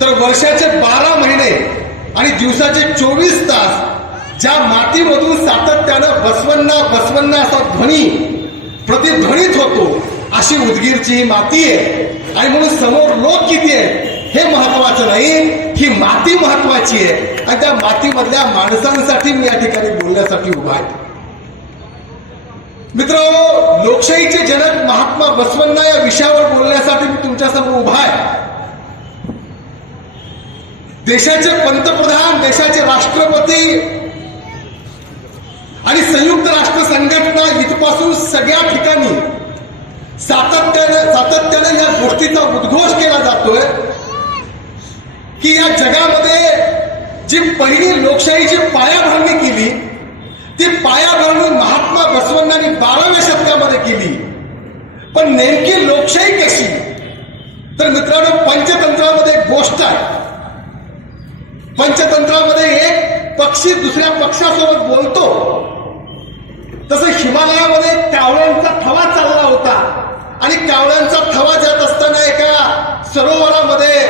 तर वर्षाचे 12 महिने आणि दिवसाचे 24 तास ज्या मातीमधून सातत्यानं बसवन्ना बसवन्ना असा ध्वनी प्रतिध्वनित होतो अशी उदगीरची ही माती आहे. आणि म्हणून समोर लोक किती आहेत हे महत्वाचं नाही, ही माती महत्वाची आहे. आणि त्या मातीमधल्या माणसांसाठी मी या ठिकाणी बोलण्यासाठी उभा आहे. मित्र, लोकशाहीचे जनक महात्मा बसवण्णा या विषयावर बोलण्यासाठी मी तुमच्यासमोर उभा आहे. देशाचे पंतप्रधान, देशाचे राष्ट्रपती आणि संयुक्त राष्ट्र संघटना इथपासून सगळ्या ठिकाणी सातत्याने या गोष्टीचा उद्घोष केला जातोय की या जगामध्ये जी पहिली लोकशाहीची पायाभरणी केली ती पायाभरणी महात्मा बसवण्णांनी 12व्या शतकामध्ये केली. पण नेमकी लोकशाही कशी? तर मित्रांनो, पंचतंत्रामध्ये एक गोष्ट आहे. पंचतंत्रामध्ये एक पक्षी दुसऱ्या पक्षासोबत बोलतो. तसं हिमालयामध्ये कावळ्यांचा थवा चालला होता आणि कावळ्यांचा थवा जात असताना एका सरोवरामध्ये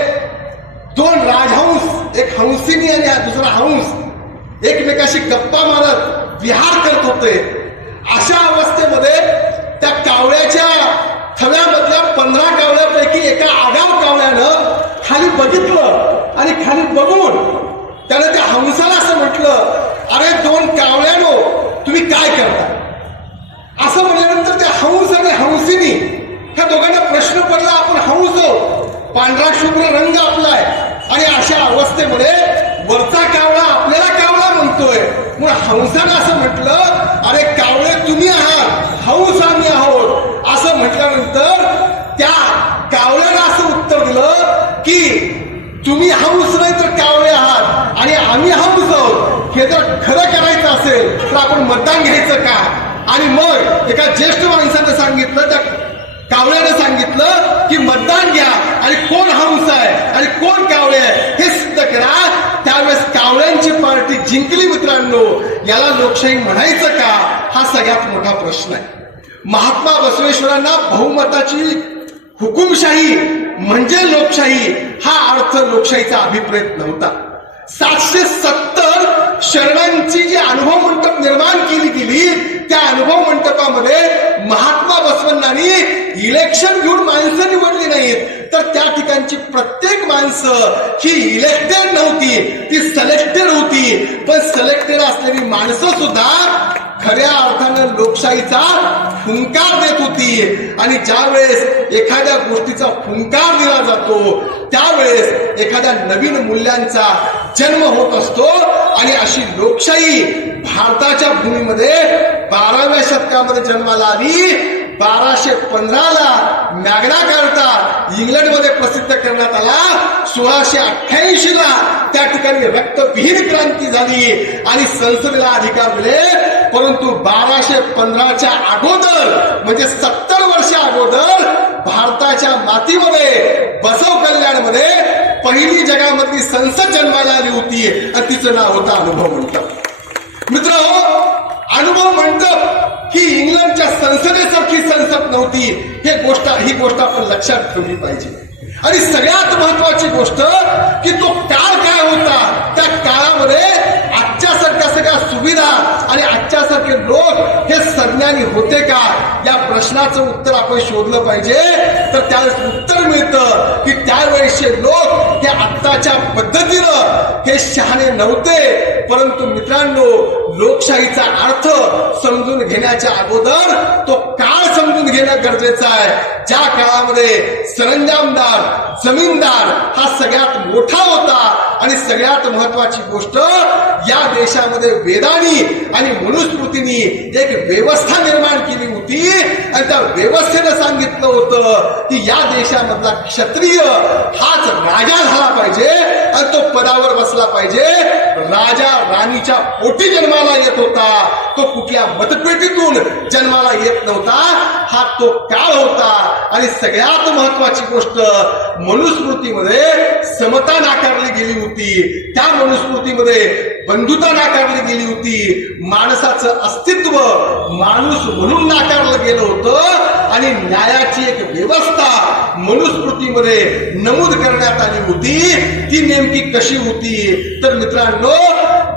2 राजहंस, एक हंसिनी आणि दुसरा हंस एकमेकाशी गप्पा मारत विहार करत होते. अशा अवस्थेमध्ये त्या कावळ्याच्या थव्यामधल्या 15 कावळ्यापैकी एका आगाव कावळ्यानं खाली बघितलं आणि खाली बघून त्याने त्या हंसाला असं म्हटलं, अरे 2 कावळ्यानो, तुम्ही काय करता? असं म्हणल्यानंतर त्या हंस आणि हंसिनी ह्या दोघांना प्रश्न पडला, आपण हंस आहोत, पांढरा शुभ्र रंग आपलाय आणि अशा अवस्थेमध्ये वरचा कावळा आपल्याला कावळा म्हणतोय. मग हंसानं असं म्हटलं, अरे कावळे तुम्ही आहात, हंस आम्ही आहोत. असं म्हटल्यानंतर त्या कावळ्यानं असं उत्तर दिलं की तुम्ही हंस नाही तर कावळे आहात आणि आम्ही हंस आहोत. हे जर खरं करायचं असेल तर आपण मतदान घ्यायचं का? आणि मग एका ज्येष्ठ माणसानं सांगितलं, त्या कावळ्यानं सांगितलं की मतदान घ्या आणि कोण हंस आहे आणि कोण कावळे आहे हे सिद्ध करा. त्यावेळेस कावळ्यांची पार्टी जिंकली. मित्रांनो, याला लोकशाही म्हणायचं का? हा सगळ्यात मोठा प्रश्न आहे. महात्मा बसवेश्वरांना बहुमताची हुकुमशाही म्हणजे लोकशाही हा अर्थ लोकशाहीचा अभिप्रेत नव्हता. 770 शरणांची जी अनुभव मंडप निर्माण केली गेली त्या अनुभव मंडपामध्ये महात्मा बसवण्णांनी इलेक्शन घेऊन माणसं निवडली नाहीत, तर त्या ठिकाणची प्रत्येक माणसं ही इलेक्टेड नव्हती, ती सिलेक्टेड होती. पण सिलेक्टेड असलेली माणसं सुद्धा खऱ्या अर्थानं लोकशाहीचा फुंकार देत होती. आणि ज्यावेळेस एखाद्या गोष्टीचा फुंकार दिला जातो त्यावेळेस एखाद्या नवीन मूल्यांचा जन्म होत असतो. आणि अशी लोकशाही भारताच्या भूमीमध्ये 12व्या शतकामध्ये जन्माला आली. 1215ला मॅग्ना कार्टा इंग्लंडमध्ये प्रसिद्ध करण्यात आला. 1688ला त्या ठिकाणी रक्तविहीन क्रांती झाली आणि संसदेला अधिकार दिले. परंतु 1215च्या अगोदर म्हणजे 70 वर्ष अगोदर भारताच्या मातीमध्ये बसव कल्याणमध्ये पहिली जगामधली संसद जन्माला आली होती आणि तिचं नाव होतं अनुभव मंडप. मित्रांनो, अनुभव मंडप ही इंग्लंडच्या संसदेसारखी संसद नव्हती. ही गोष्ट आपण लक्षात ठेवली पाहिजे. आणि सगळ्यात महत्वाची गोष्ट की तो काळ काय होता, त्या काळामध्ये आजच्यासारख्या सगळ्या सुविधा आणि आजच्यासारखे लोक हे सज्ञानी होते का या प्रश्नाचं उत्तर आपण शोधलं पाहिजे. तर त्यावेळेस उत्तर मिळतं की त्यावेळेसचे लोक हे आत्ताच्या पद्धतीनं हे शहाणे नव्हते. परंतु मित्रांनो, लोकशाहीचा अर्थ समजून घेण्याच्या अगोदर तो काळ समजून घेणं गरजेचं आहे. ज्या काळामध्ये सरंजामदार, जमीनदार हा सगळ्यात मोठा होता. आणि सगळ्यात महत्वाची गोष्ट, या देशामध्ये वेदांनी आणि मनुस्मृतींनी एक व्यवस्था निर्माण केली होती आणि त्या व्यवस्थेनं सांगितलं होतं की या देशामधला क्षत्रिय हाच राजा झाला पाहिजे आणि तो पदावर बसला पाहिजे. राजा राणीच्या पोटी जन्माला येत होता, तो कुठल्या मतपेटीतून जन्माला येत नव्हता. हा तो काळ होता. आणि सगळ्यात महत्वाची गोष्ट, मनुस्मृतीमध्ये समता नाकारली गेली होती. त्या मनुस्मृतीमध्ये बंधुता नाकारली गेली होती. माणसाचं अस्तित्व माणूस म्हणून नाकारलं गेलं होतं. आणि न्यायाची एक व्यवस्था मनुस्मृतीमध्ये नमूद करण्यात आली होती. ती नेमकी कशी होती तर मित्रांनो,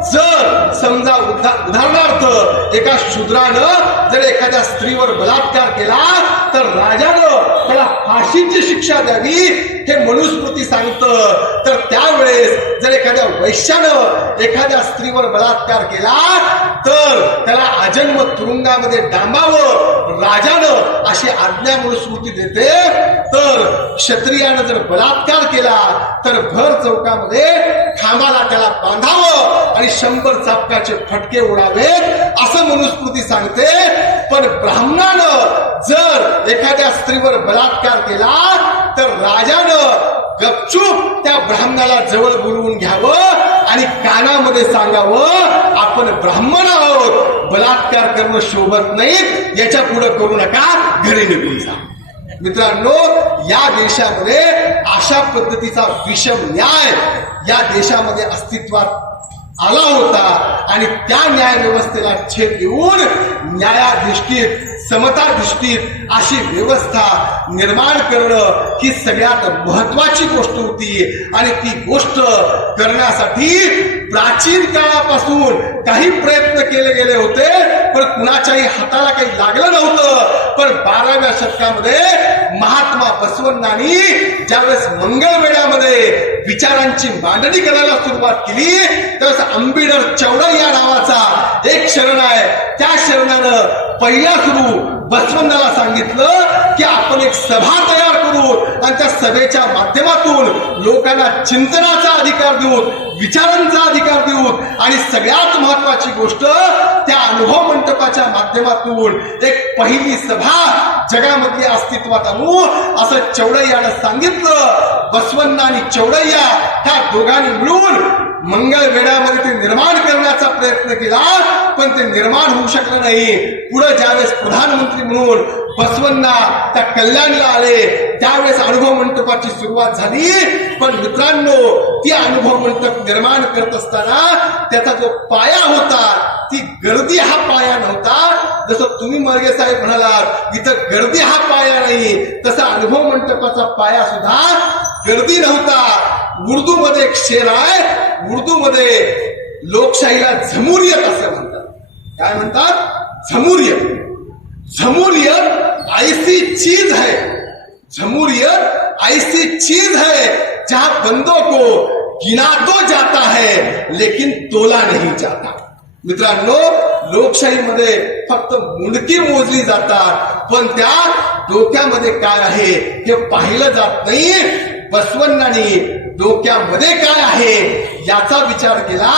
जर समजा उदाहरणार्थ एका शूद्रानं जर एखाद्या स्त्रीवर बलात्कार केला तर राजानं त्याला फाशीची शिक्षा द्यावी हे मनुस्मृती सांगतं. तर त्यावेळेस जर एखाद्या वैश्यानं एखाद्या स्त्रीवर बलात्कार केला तर त्याला आजन्म तुरुंगामध्ये डांबावं राजानं अशी आज्ञा मनुस्मृती देते. तर क्षत्रियानं जर बलात्कार केला तर भर चौकामध्ये खांबाला त्याला बांधावं आणि 100 चापकाचे फटके उडावेत असं मनुस्मृती सांगते. पण ब्राह्मणानं जर एखाद्या स्त्रीवर बलात्कार केला तर राजानं गपचूप त्या ब्राह्मणाला जवळ बोलवून घ्यावं आणि कानामध्ये सांगावं, आपण ब्राह्मण आहोत, बलात्कार करणं शोभत नाही, याच्या पुढे करू नका, घरी निघून जा. मित्रांनो, या देशामध्ये अशा पद्धतीचा विषम न्याय या देशामध्ये अस्तित्वात आला होता आणि त्या न्याय व्यवस्थेला छेद देऊन न्यायाधिष्ठित समताधिष्ठित अशी व्यवस्था निर्माण करणं ही सगळ्यात महत्वाची गोष्ट होती. आणि ती गोष्ट करण्यासाठी प्राचीन काळापासून काही प्रयत्न केले गेले होते, पण कुणाच्याही हाताला काही लागलं नव्हतं. पण 12व्या शतकामध्ये महात्मा बसवण्णांनी ज्यावेळेस मंगळवेढ्यामध्ये विचारांची मांडणी करायला सुरुवात केली त्यावेळेस आंबेडकर चौडय्या नावाचा एक शरण आहे, त्या शरणानं पहिला सुरू बसवण्णाला सांगितलं की आपण एक सभा तयार करू आणि त्या सभेच्या माध्यमातून लोकांना चिंतनाचा अधिकार देऊ, विचारांचा अधिकार देऊ आणि सगळ्यात महत्वाची गोष्ट त्या अनुभव मंडपाच्या माध्यमातून एक पहिली सभा जगामधली अस्तित्वात आणू असं चौडय्यानं सांगितलं. बसवण्णा आणि चौडय्या ह्या दोघांनी मिळून मंगळवेढ्यामध्ये ते निर्माण करण्याचा प्रयत्न केला, पण ते निर्माण होऊ शकलं नाही. पुढे ज्यावेळेस प्रधानमंत्री म्हणून बसवण्णा त्या कल्याणला आले त्यावेळेस अनुभव मंडपाची सुरुवात झाली. पण मित्रांनो, ती अनुभव मंडप निर्माण करत असताना त्याचा जो पाया होता ती गर्दी हा पाया नव्हता. जसं तुम्ही मर्गे साहेब म्हणालात इथं गर्दी हा पाया नाही, तसा अनुभव मंडपाचा पाया सुद्धा गर्दी नव्हता. उर्दू मध्ये एक शेर आहे, उर्दू मध्ये लोकशाहीला जमहुरियत असं म्हणतात. काय म्हणतात? जमहुरियत. जमहुरियत ऐसी चीज है, जमहुरियत ऐसी चीज है जहां बंदों को गिना तो जाता है लेकिन तोला नहीं जाता. मित्रांनो, लोकशाहीमध्ये फक्त मुंडकी मोजली जातात, पण त्या डोक्यामध्ये काय आहे हे पाहिलं जात नाही. बसवण्णांनी डोक्यामध्ये काय आहे याचा विचार केला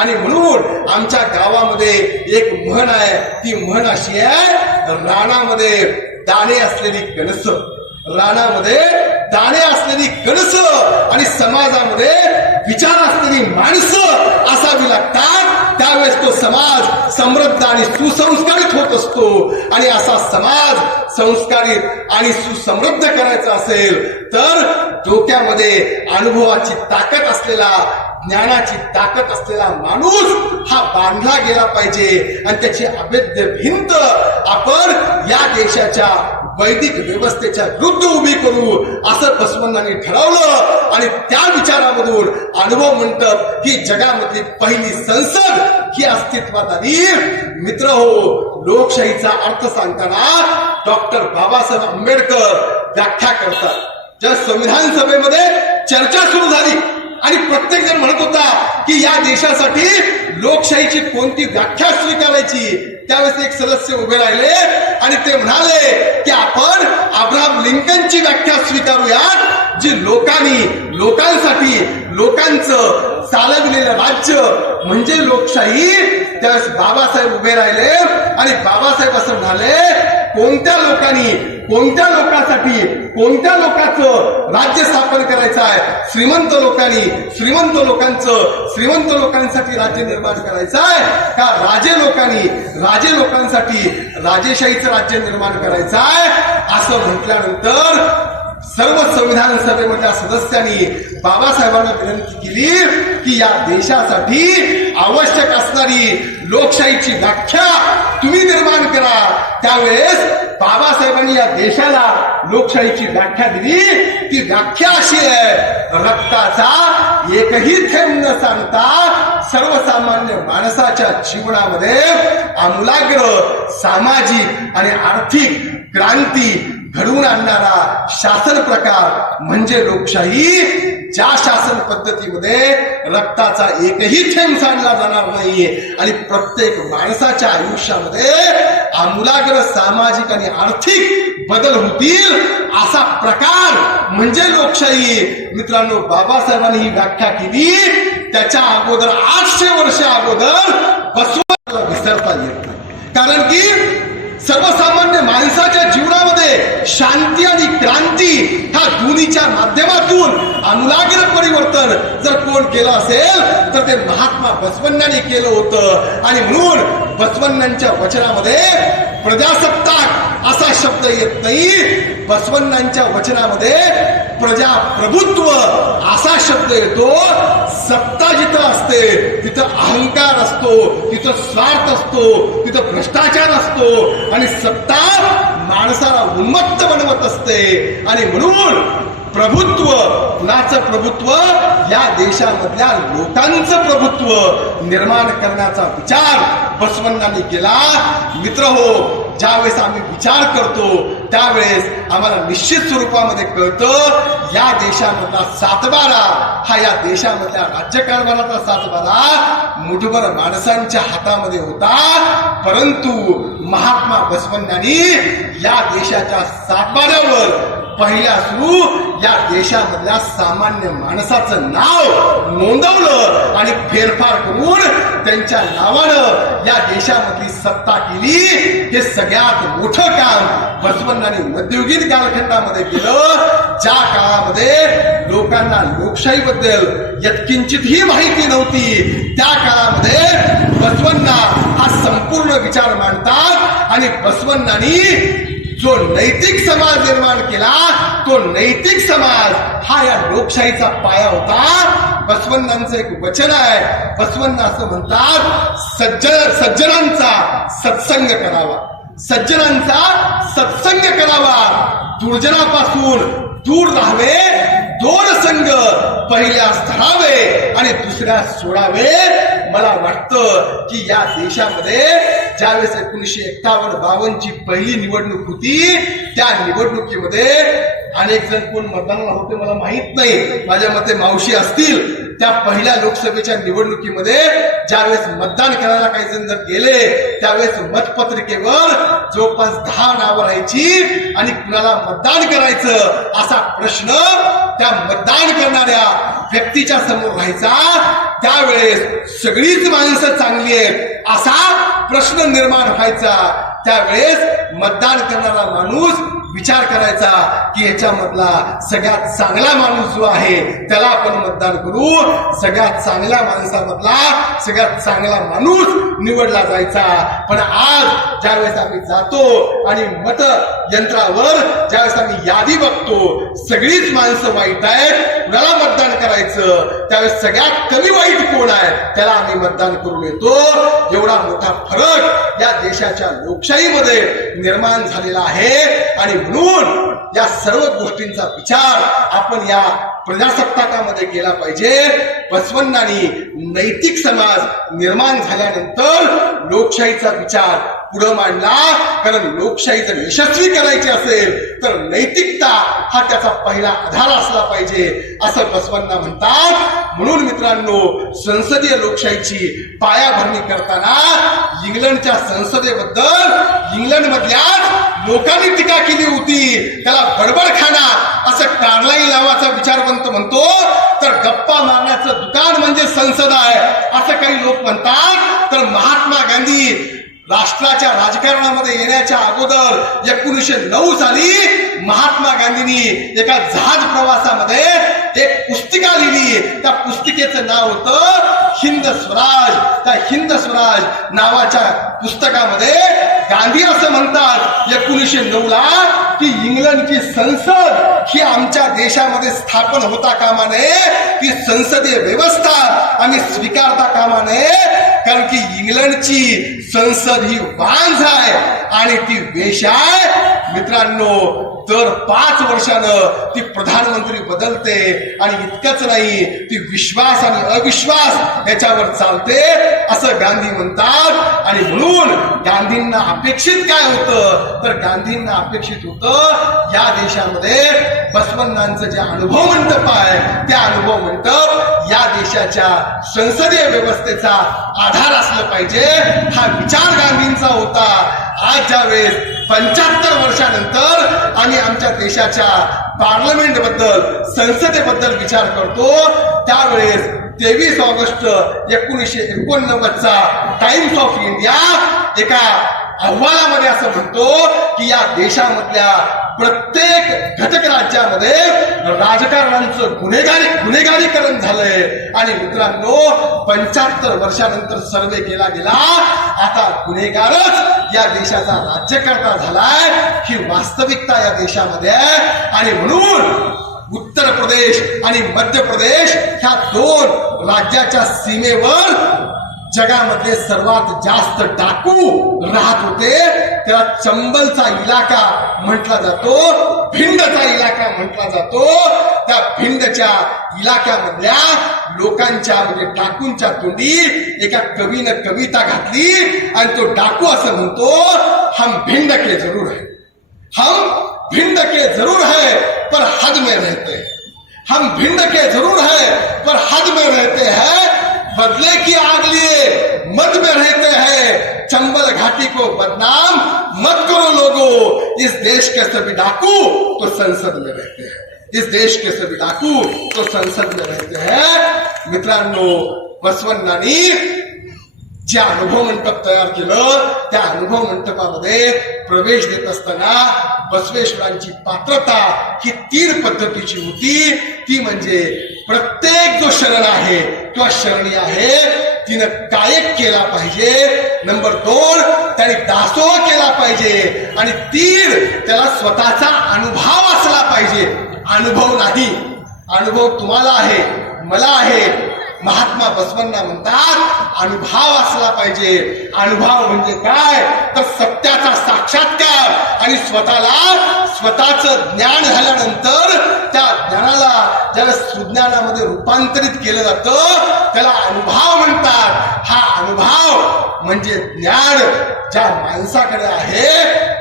आणि म्हणून आमच्या गावामध्ये एक म्हण आहे. ती म्हण अशी आहे, रानामध्ये दाणे असलेली कणस, रानामध्ये दाणे असलेली कणस आणि समाजामध्ये विचार असलेली माणसं असावी लागतात. त्यावेळेस तो समाज समृद्ध आणि सुसंस्कारित होत असतो. आणि असा समाज संस्कारित आणि सुसमृद्ध करायचा असेल तर डोक्यामध्ये अनुभवाची ताकद असलेला, ज्ञानाची ताकद असलेला माणूस हा बांधला गेला पाहिजे आणि त्याची अभेद्य भिंत आपण या देशाच्या वैदिक व्यवस्थेच्या विरुद्ध उभी करू असं बसवण्णांनी ठरवलं. आणि त्या विचारामधून अनुभव मंडप ही जगामधली पहिली संसद ही अस्तित्वात आली. मित्र हो, लोकशाहीचा अर्थ सांगताना डॉक्टर बाबासाहेब आंबेडकर व्याख्या करतात. ज्या संविधान सभेमध्ये चर्चा सुरू झाली आणि प्रत्येक जण म्हणत होता की या देशासाठी लोकशाहीची कोणती व्याख्या स्वीकारायची, त्यावेळेस एक सदस्य उभे राहिले आणि ते म्हणाले की आपण अब्राहम लिंकनची व्याख्या स्वीकारूयात, जी लोकांसाठी लोकांचं चालविलेलं राज्य म्हणजे लोकशाही. त्यावेळेस बाबासाहेब उभे राहिले आणि बाबासाहेब असं म्हणाले, कोणत्या लोकांनी, कोणत्या लोकांसाठी, कोणत्या लोकांचं राज्य स्थापन करायचं आहे? श्रीमंत लोकांनी, श्रीमंत लोकांसाठी राज्य निर्माण करायचं आहे का राजे लोकांसाठी राजेशाहीचं राज्य निर्माण करायचं आहे? असं म्हटल्यानंतर सर्व संविधान सभेमधल्या सदस्यांनी बाबासाहेबांना विनंती केली की या देशासाठी आवश्यक असणारी लोकशाहीची व्याख्या तुम्ही निर्माण करा. त्यावेळेस बाबासाहेबांनी या देशाला लोकशाहीची व्याख्या दिली. ती व्याख्या अशी आहे, रक्ताचा एकही थेंब न सांडता सर्वसामान्य माणसाच्या जीवनामध्ये आमूलाग्र सामाजिक आणि आर्थिक क्रांती घडवून आणणारा शासन प्रकार म्हणजे लोकशाही. ज्या शासन पद्धतीमध्ये रक्ताचा एकही थेंब सांडला जाणार नाहीये आणि प्रत्येक माणसाच्या आयुष्यामध्ये आमूलाग्र सामाजिक आणि आर्थिक बदल होतील असा प्रकार म्हणजे लोकशाही. मित्रांनो, बाबासाहेबांनी ही व्याख्या केली. त्याच्या अगोदर 800 वर्ष अगोदर बसवाला विसरता येत नाही. कारण की सर्वसामान्य माणसाच्या जीवनामध्ये शांती आणि क्रांती ह्या दोन्हीच्या माध्यमातून आमूलाग्र परिवर्तन जर कोण केलं असेल तर ते महात्मा बसवण्णांनी केलं होतं. आणि म्हणून बसवण्णांच्या वचनामध्ये प्रजासत्ताक असा शब्द येत नाही. बसवण्णांच्या वचनामध्ये प्रजाप्रभुत्व असा शब्द येतो. सत्ता जिथं असते तिथं अहंकार असतो, तिथं स्वार्थ असतो, तिथं भ्रष्टाचार असतो आणि सत्ता माणसाला उन्मत्त बनवत असते. आणि म्हणून प्रभुत्व, कुणाचं प्रभुत्व? या देशामधल्या लोकांचं प्रभुत्व निर्माण करण्याचा विचार बसवण्णांनी केला. मित्र हो, ज्यावेळेस आम्ही विचार करतो त्यावेळेस आम्हाला निश्चित स्वरूपामध्ये कळतं या देशामधला सातबारा हा या देशामधल्या राज्यकारभाराचा सातबारा मुठभर माणसांच्या हातामध्ये होता. परंतु महात्मा बसवण्णांनी या देशाच्या सातबाऱ्यावर पहिल्या सुरू या देशामधल्या सामान्य माणसाचं नाव नोंदवलं आणि फेरफार करून त्यांच्या नावानं या देशामधली सत्ता केली. हे सगळ्यात मोठं काम बसवण्णांनी मध्ययुगीन कालखंडामध्ये केलं. ज्या काळामध्ये लोकांना लोकशाहीबद्दल यत्किंचितही माहिती नव्हती त्या काळामध्ये बसवण्णा हा संपूर्ण विचार मांडतात. आणि बसवण्णांनी जो नैतिक समाज निर्माण केला तो नैतिक समाज हा या लोकशाहीचा पाया होता. बसवण्णांचं एक वचन आहे. बसवण्णा असं म्हणतात, सज्जनांचा सत्संग करावा, सज्जनांचा सत्संग करावा, दुर्जनापासून दूर राहावे, दोन संघ पहिल्यास धरावे आणि दुसऱ्यास सोडावे. मला वाटतं की या देशामध्ये ज्यावेळेस 1951-52 ची पहिली निवडणूक होती त्या निवडणुकीमध्ये अनेक जण कोण मतदानाला होते मला माहित नाही, माझ्या मते मावशी असतील. त्या पहिल्या लोकसभेच्या निवडणुकीमध्ये ज्यावेळेस मतदान करायला काही जण जर गेले त्यावेळेस मतपत्रिकेवर जवळपास 10 नावं राहायची आणि कुणाला मतदान करायचं असा प्रश्न त्या मतदान करणाऱ्या व्यक्तीच्या समोर राहायचा. त्यावेळेस सगळीच माणसं चांगली आहेत असा प्रश्न निर्माण व्हायचा. त्यावेळेस मतदान करणारा माणूस विचार करायचा की याच्यामधला सगळ्यात चांगला माणूस जो आहे त्याला आपण मतदान करू. सगळ्यात चांगल्या माणसामधला सगळ्यात चांगला माणूस निवडला जायचा. पण आज ज्यावेळेस आम्ही जातो आणि मत यंत्रावर ज्यावेळेस आम्ही यादी बघतो सगळीच माणसं वाईट आहेत, कुणाला मतदान करायचं त्यावेळेस सगळ्यात कमी वाईट कोण आहे त्याला आम्ही मतदान करून येतो. एवढा मोठा फरक या देशाच्या लोकशाहीमध्ये निर्माण झालेला आहे. आणि म्हणून या सर्व गोष्टींचा विचार आपण या प्रजासत्ताकामध्ये केला पाहिजे. बसवण्णांनी नैतिक समाज निर्माण झाल्यानंतर लोकशाहीचा विचार पुढे मांडला. कारण लोकशाही जर यशस्वी करायची असेल तर नैतिकता हा त्याचा पहिला आधार असला पाहिजे असं बसवण्णा म्हणतात. म्हणून मित्रांनो, संसदीय लोकशाहीची पायाभरणी करताना इंग्लंडच्या संसदेबद्दल इंग्लंडमधल्याच लोकांनी टीका केली होती. त्याला बडबडखाना असं कार्लाइल नावाचा विचारवंत म्हणतो. तर गप्पा मारण्याचं दुकान म्हणजे संसद आहे असं काही लोक म्हणतात. तर महात्मा गांधी राष्ट्राच्या राजकारणामध्ये येण्याच्या अगोदर 1909 साली महात्मा गांधींनी एका जहाज प्रवासामध्ये एक पुस्तिका लिहिली. त्या पुस्तिकेचं नाव होतं हिंद स्वराज. त्या हिंद स्वराज नावाच्या पुस्तकामध्ये गांधी असं म्हणतात 1909 ला की इंग्लंडची संसद ही आमच्या देशामध्ये स्थापन होता कामा नये, ती संसदीय व्यवस्था आम्ही स्वीकारता कामा नये. कारण की इंग्लंडची संसद ही वांझ आहे आणि ती वेश आहे. मित्रांनो, दर 5 वर्षानं ती प्रधानमंत्री बदलते आणि इतकंच नाही, ती विश्वास आणि अविश्वास याच्यावर चालते असं गांधी म्हणतात. आणि म्हणून गांधींना अपेक्षित काय होतं, तर गांधींना अपेक्षित होतं या देशामध्ये बसवण्णांचं जे अनुभव मंडप आहे, त्या अनुभव मंडप या देशाच्या संसदीय व्यवस्थेचा आधार असलं पाहिजे. हा विचार गांधींचा होता. आज ज्यावेळेस 75 वर्षानंतर आम्ही आमच्या देशाच्या पार्लमेंट बद्दल, संसदेबद्दल विचार करतो, त्यावेळेस 23 ऑगस्ट 1989चा टाइम्स ऑफ इंडिया एका अहवालामध्ये असं म्हणतो की या देशामधल्या प्रत्येक घटक राज्यामध्ये राजकारणांचं गुन्हेगारीकरण झालंय. आणि मित्रांनो, 75 वर्षानंतर सर्वे केला गेला, आता गुन्हेगारच या देशाचा राज्यकर्ता झालाय, ही वास्तविकता या देशामध्ये आहे. आणि म्हणून उत्तर प्रदेश आणि मध्य प्रदेश ह्या 2 राज्याच्या सीमेवर जगामध्ये सर्वात जास्त डाकू राहत होते. त्याला चंबलचा इलाका म्हटला जातो, भिंडचा इलाका म्हटला जातो. त्या भिंडच्या इलाक्यामधल्या लोकांच्या म्हणजे डाकूंच्या तोंडी एका कवीनं कविता घातली आणि तो डाकू असं म्हणतो, हम भिंड के जरूर है, हम भिंड के जरूर है पर हद में रहते हैं, हम भिंड के जरूर है पर हद में रहते हैं, बदले की आग लिए मद में रहते हैं, चंबल घाटी को बदनाम मत करो लोगों, इस देश के सभी डाकू तो संसद में रहते हैं, इस देश के सभी डाकू तो संसद में रहते हैं. मित्रांनो, बसवण्णांनी जे अनुभव मंडप तयार केलं, त्या अनुभव मंडपामध्ये प्रवेश देत असताना बसवेश्वरांची पात्रता ही 3 पद्धतीची होती. ती म्हणजे प्रत्येक जो शरण आहे किंवा शरणी आहे तिनं कायक केला पाहिजे. नंबर 2, त्याने दासोह केला पाहिजे. आणि 3, त्याला स्वतःचा अनुभव असला पाहिजे. अनुभव नाही, अनुभव तुम्हाला आहे, मला आहे. महात्मा बसवण्णा म्हणतात अनुभव असला पाहिजे. अनुभव म्हणजे काय, तर सत्याचा साक्षात्कार आणि स्वतःचं ज्ञान झाल्यानंतर त्या ज्ञानाला ज्या सुज्ञानामध्ये रूपांतरित केलं जातं त्याला अनुभव म्हणतात. हा अनुभव म्हणजे ज्ञान ज्या माणसाकडे आहे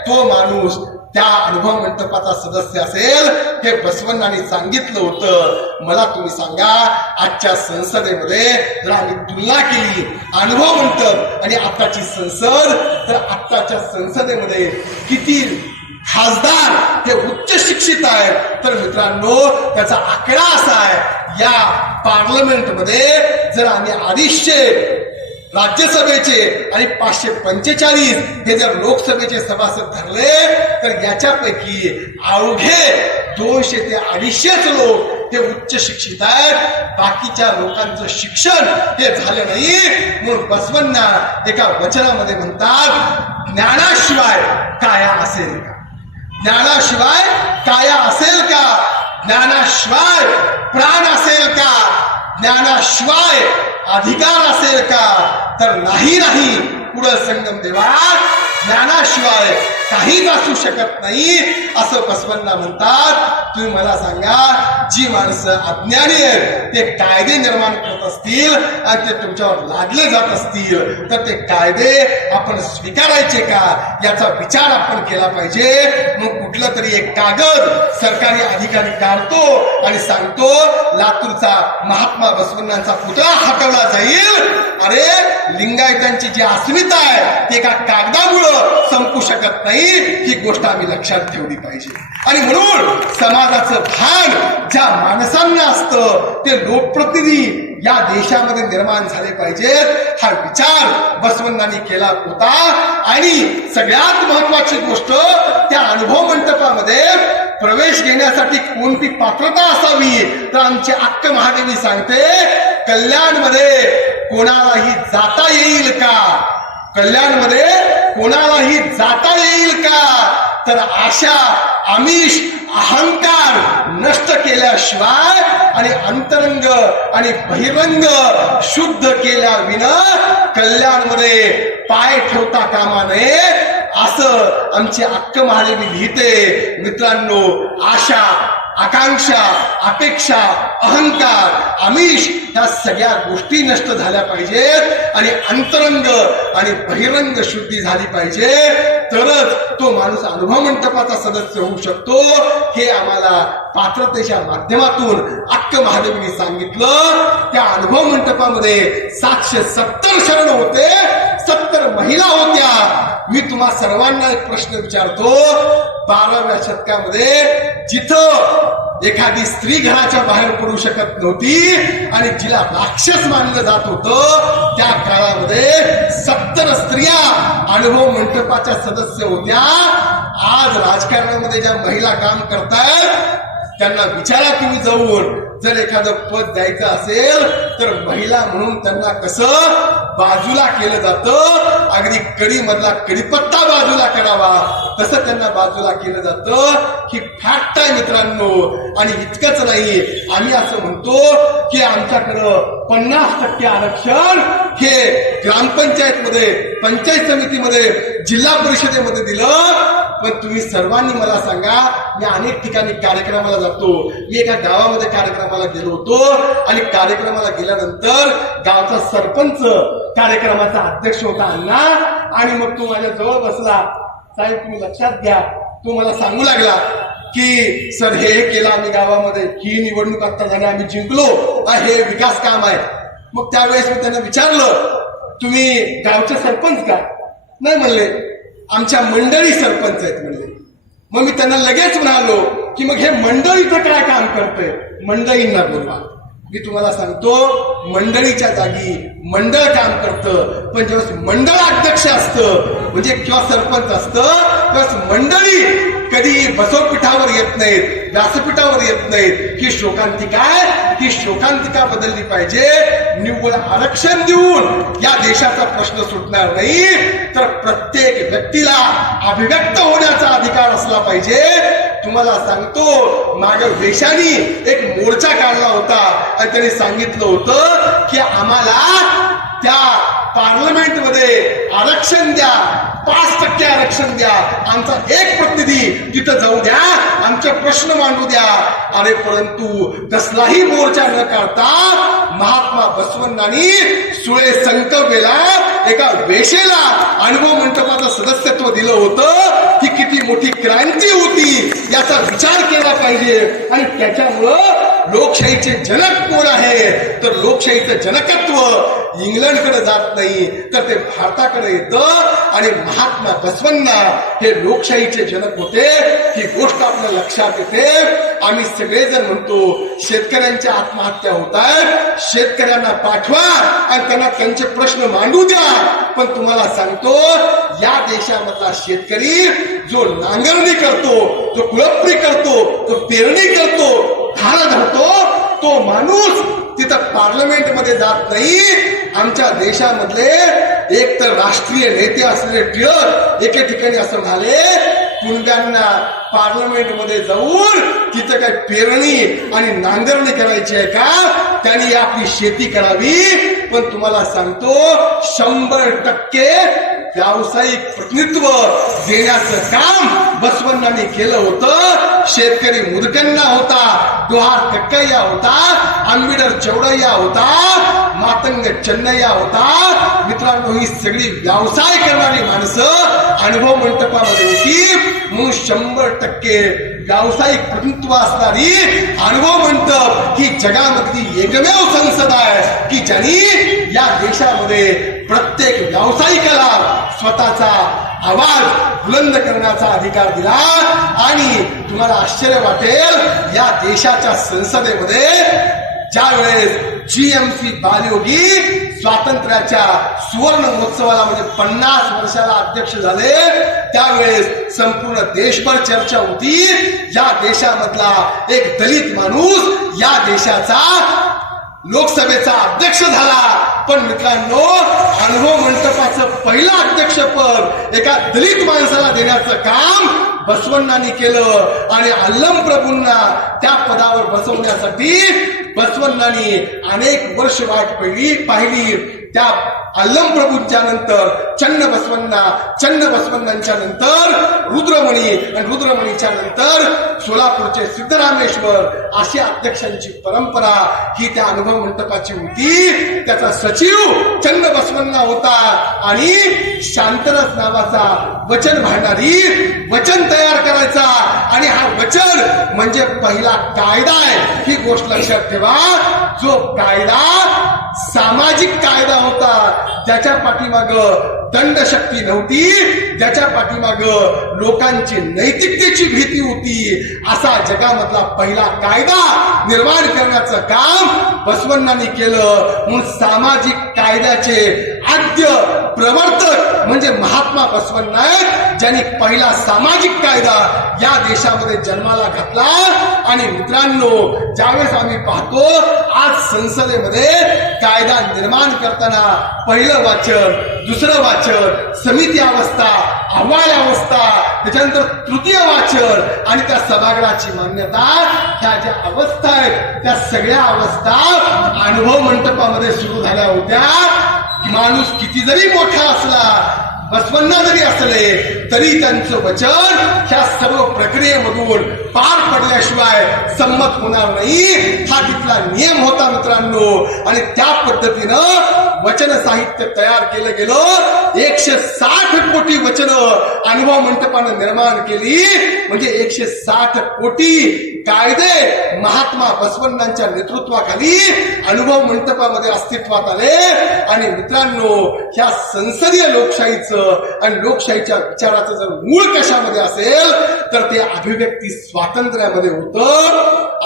तो माणूस त्या अनुभव मंडपाचा सदस्य असेल. हे बसवण्णांनी सांगितलं होतं. मला तुम्ही सांगा, आजच्या संसदेमध्ये जर आम्ही तुलना केली अनुभव मंडप आणि आताची संसद, तर आताच्या संसदेमध्ये किती खासदार हे उच्च शिक्षित आहेत, तर मित्रांनो त्याचा आकडा असा आहे, या पार्लमेंटमध्ये जर आम्ही 250 राज्यसभेचे आणि 545 हे जर लोकसभेचे सभासद धरले, तर याच्यापैकी अवघे 200 ते 250 लोक हे उच्च शिक्षित आहेत. बाकीच्या लोकांचं शिक्षण हे झालं नाही. म्हणून बसवण्णा एका वचनामध्ये म्हणतात, ज्ञानाशिवाय काया असेल का, ज्ञानाशिवाय काया असेल का, ज्ञानाशिवाय प्राण असेल का, ज्ञानाशिवाय अधिकार असेल का, तर नाही. पुढं संगम देवा, ज्ञानाशिवाय काहीच असू शकत नाही असं बसवण्णा म्हणतात. तुम्ही मला सांगा, जी माणसं अज्ञानी आहेत ते कायदे निर्माण करत असतील आणि ते तुमच्यावर लादले जात असतील, तर ते कायदे आपण स्वीकारायचे का याचा विचार आपण केला पाहिजे. मग कुठलं तरी एक कागद सरकारी अधिकारी काढतो आणि सांगतो लातूरचा महात्मा बसवण्णांचा पुतळा हटवला जाईल. अरे, लिंगायतांची जी अस्मिता आहे ती एका कागदामुळं संपू शकत नाही. ही गोष्ट आम्ही लक्षात ठेवली पाहिजे. आणि म्हणून समाजाचं भान ज्या माणसांना असतं ते लोकप्रतिनिधी या देशामध्ये निर्माण झाले पाहिजेत. हा विचार बसवण्णांनी केला होता. आणि सगळ्यात महत्वाची गोष्ट, त्या अनुभव मंडपामध्ये प्रवेश घेण्यासाठी कोणती पात्रता असावी, तर आमची अक्क महादेवी सांगते, कल्याणमध्ये कोणालाही जाता येईल का, कल्याणमध्ये कोणालाही जाता येईल का, तर आशा, आमिष, अहंकार नष्ट केल्याशिवाय आणि अंतरंग आणि बहिरंग शुद्ध केल्याविना कल्याणमध्ये पाय ठेवता कामा नये. असं आमची अक्क महादेवी लिहिते. मित्रांनो, आशा, आकांक्षा, अपेक्षा, अहंकार, आमिष ह्या सगळ्या गोष्टी नष्ट झाल्या पाहिजेत आणि अंतरंग आणि बहिरंग शुद्धी झाली पाहिजे, तरच तो माणूस अनुभव मंडपाचा सदस्य होऊ शकतो. हे आम्हाला पात्रतेच्या माध्यमातून अक्क महादेवीने सांगितलं. त्या अनुभव मंडपामध्ये 770 शरण होते, 70 महिला होत्या. मी तुम्हा सर्वांना एक प्रश्न विचारतो, 12व्या शतकामध्ये जिथं एखादी स्त्री घराच्या बाहेर पडू शकत नव्हती आणि जिला राक्षस मानलं जात होतं, त्या काळामध्ये 70 स्त्रिया अनुभव मंडपाच्या सदस्य होत्या. आज राजकारणामध्ये ज्या महिला काम करतायत त्यांना विचारा तुम्ही जाऊन, जर एखादं पद द्यायचं असेल तर महिला म्हणून त्यांना कसं बाजूला केलं जातं, अगदी कडी मधला कडीपत्ता बाजूला करावा तसं त्यांना बाजूला केलं जातं. ही फॅक्ट आहे मित्रांनो. आणि इतकंच नाही, आम्ही असं म्हणतो की आमच्याकडं 50% आरक्षण हे ग्रामपंचायतमध्ये, पंचायत समितीमध्ये, जिल्हा परिषदेमध्ये दिलं. पण तुम्ही सर्वांनी मला सांगा, मी अनेक ठिकाणी कार्यक्रमाला जातो. मी एका गावामध्ये कार्यक्रमाला गेलो होतो आणि कार्यक्रमाला गेल्यानंतर गावचा सरपंच कार्यक्रमाचा अध्यक्ष होता अण्णा, आणि मग तो माझ्या जवळ बसला. साहेब तुम्ही लक्षात घ्या, तो मला सांगू लागला की सर हे केलं आम्ही गावामध्ये, ही निवडणूक आता झाली, आम्ही जिंकलो, हे विकास काम आहे. मग त्यावेळेस मी त्यांना विचारलं, तुम्ही गावचे सरपंच का? नाही म्हणले, आमच्या मंडळी सरपंच आहेत म्हणले. मग मी त्यांना लगेच म्हणालो की मग हे मंडळीचं काय काम करतंय, मंडळींना बोलवा. मी तुम्हाला सांगतो, मंडळीच्या जागी मंडळ काम करतं. पण जेव्हा मंडळ अध्यक्ष असतं म्हणजे किंवा सरपंच असतं, तेव्हा मंडळी कधी बसवपीठावर येत नाहीत, व्यासपीठावर येत नाहीत. ही शोकांतिका आहे, ही शोकांतिका बदलली पाहिजे. निव्वळ आरक्षण देऊन या देशाचा प्रश्न सुटणार नाही, तर प्रत्येक व्यक्तीला अभिव्यक्त होण्याचा अधिकार असला पाहिजे. तुम्हाला सांगतो, मागे वेशानी एक मोर्चा काढला होता आणि त्यांनी सांगितलं होतं की आम्हाला त्या पार्लमेंटमध्ये आरक्षण द्या, 5% आरक्षण द्या, आमचा एक प्रतिनिधी तिथं जाऊ द्या, आमचे प्रश्न मांडू द्या. अरे परंतु कसलाही मोर्चा न काढता महात्मा बसवण्णांनी सुळे संकल्पेला एका वेशेला अनुभव मंडपाचं सदस्यत्व दिलं होतं. ही किती मोठी क्रांती होती याचा विचार केला पाहिजे. आणि त्याच्यामुळं लोकशाहीचे जनक कोण आहे, तर लोकशाहीचं जनकत्व इंग्लंडकडे जात नाही, तर ते भारताकडे येतं. आणि महात्मा बसवण्णा हे लोकशाहीचे जनक होते. ही गोष्ट आपल्या लक्षात येते. आम्ही सगळेजण म्हणतो शेतकऱ्यांच्या आत्महत्या होत आहेत, शेतकऱ्यांना पाठवा आणि त्यांना त्यांचे प्रश्न मांडू द्या. पण तुम्हाला सांगतो, या देशामधला शेतकरी जो नांगरणी करतो, जो कुळपणी करतो, जो पेरणी करतो, धारा धरतो, तो माणूस तिथं पार्लमेंटमध्ये जात नाही. आमच्या देशामधले एक तर राष्ट्रीय नेते असलेले टिळक एके ठिकाणी असं म्हणाले, कुणब्यांना पार्लमेंटमध्ये जाऊन तिथं काही पेरणी आणि नांगरणी करायची आहे का, त्यांनी आपली शेती करावी. पण तुम्हाला सांगतो, 100% व्यावसायिक प्रतिनिधित्व देण्याचं काम बसवण्णांनी केलं होतं. शेतकरी मुदकन्ना होता, डोहार कक्कैया होता, आंबेडर चौडैया होता, मातंग चन्नैया होता. मित्रांनो, ही सगळी व्यवसाय करणारी माणसं अनुभव मंडपामध्ये होती. म्हणून 100% व्यावसायिक प्रतिनिधित्व असणारी अनुभव मंडप ही जगामधली एकमेव संसद आहे की ज्यांनी या देशामध्ये प्रत्येक व्यावसायिकाला स्वतःचा आवाज बुलंद करण्याचा अधिकार दिला. आणि तुम्हाला आश्चर्य वाटेल, या देशाच्या संसदेमध्ये ज्या वेळेस GMC बालयोगी स्वातंत्र्याच्या सुवर्ण महोत्सवाला म्हणजे 50 वर्षाला अध्यक्ष झाले, त्यावेळेस संपूर्ण देशभर चर्चा होती. या देशामधला एक दलित माणूस या देशाचा लोकसभेचा अध्यक्ष झाला. पण मित्रांनो, अनुभव मंडपाचं पहिलं अध्यक्षपद एका दलित माणसाला देण्याचं काम बसवण्णांनी केलं. आणि अल्लम प्रभूंना त्या पदावर बसवण्यासाठी बसवण्णांनी अनेक वर्ष वाट पाहिली. त्या अल्लम प्रभूंच्या नंतर चन्न बसवण्णांच्या नंतर रुद्रमणी आणि रुद्रमणीच्या नंतर सोलापूरचे सिद्धरामेश्वर अशी अध्यक्षांची परंपरा ही त्या अनुभव मंडपाची होती. त्याचा सचिव चन्न बसवण्णा होता आणि शांतरस नावाचा वचन भांडारी वचन तयार करायचा आणि हा वचन म्हणजे पहिला कायदा आहे. ही गोष्ट लक्षात ठेवा. जो कायदा सामाजिक कायदा होता, ज्याच्या पाठीमाग दंडशक्ती नव्हती, ज्याच्या पाठीमाग लोकांची नैतिकतेची भीती होती, असा जगामधला पहिला कायदा निर्माण करण्याचं काम बसवण्णांनी केलं. म्हणून सामाजिक कायद्याचे आद्य प्रवर्तक म्हणजे महात्मा बसवण्णा आहेत, ज्यांनी पहिला सामाजिक कायदा या देशामध्ये जन्माला घातला. आणि मित्रांनो, ज्यावेळेस आम्ही पाहतो आज संसदेमध्ये कायदा निर्माण करताना पहिलं वाचन, दुसरं वाचन, समिती अवस्था, अहवाल अवस्था, त्याच्यानंतर तृतीय वाचन आणि त्या सभागृहाची मान्यता, ह्या ज्या अवस्था आहेत त्या सगळ्या अवस्था अनुभव मंडपामध्ये सुरू झाल्या होत्या. माणूस किती जरी मोठा असला, बसवण्णा जरी असले तरी त्यांचं वचन ह्या सर्व प्रक्रियेमधून पार पडल्याशिवाय संमत होणार नाही. हा तिथला नियम होता मित्रांनो. आणि त्या पद्धतीनं वचन साहित्य तयार केलं गेलं. 160 कोटी वचन अनुभव मंडपानं निर्माण केली. म्हणजे 160 कोटी कायदे महात्मा बसवण्णांच्या नेतृत्वाखाली अनुभव मंडपामध्ये अस्तित्वात आले. आणि मित्रांनो, ह्या संसदीय लोकशाहीचं आणि लोकशाहीच्या विचाराचं जर मूळ कशामध्ये असेल तर ते अभिव्यक्ती स्वातंत्र्यामध्ये होतं.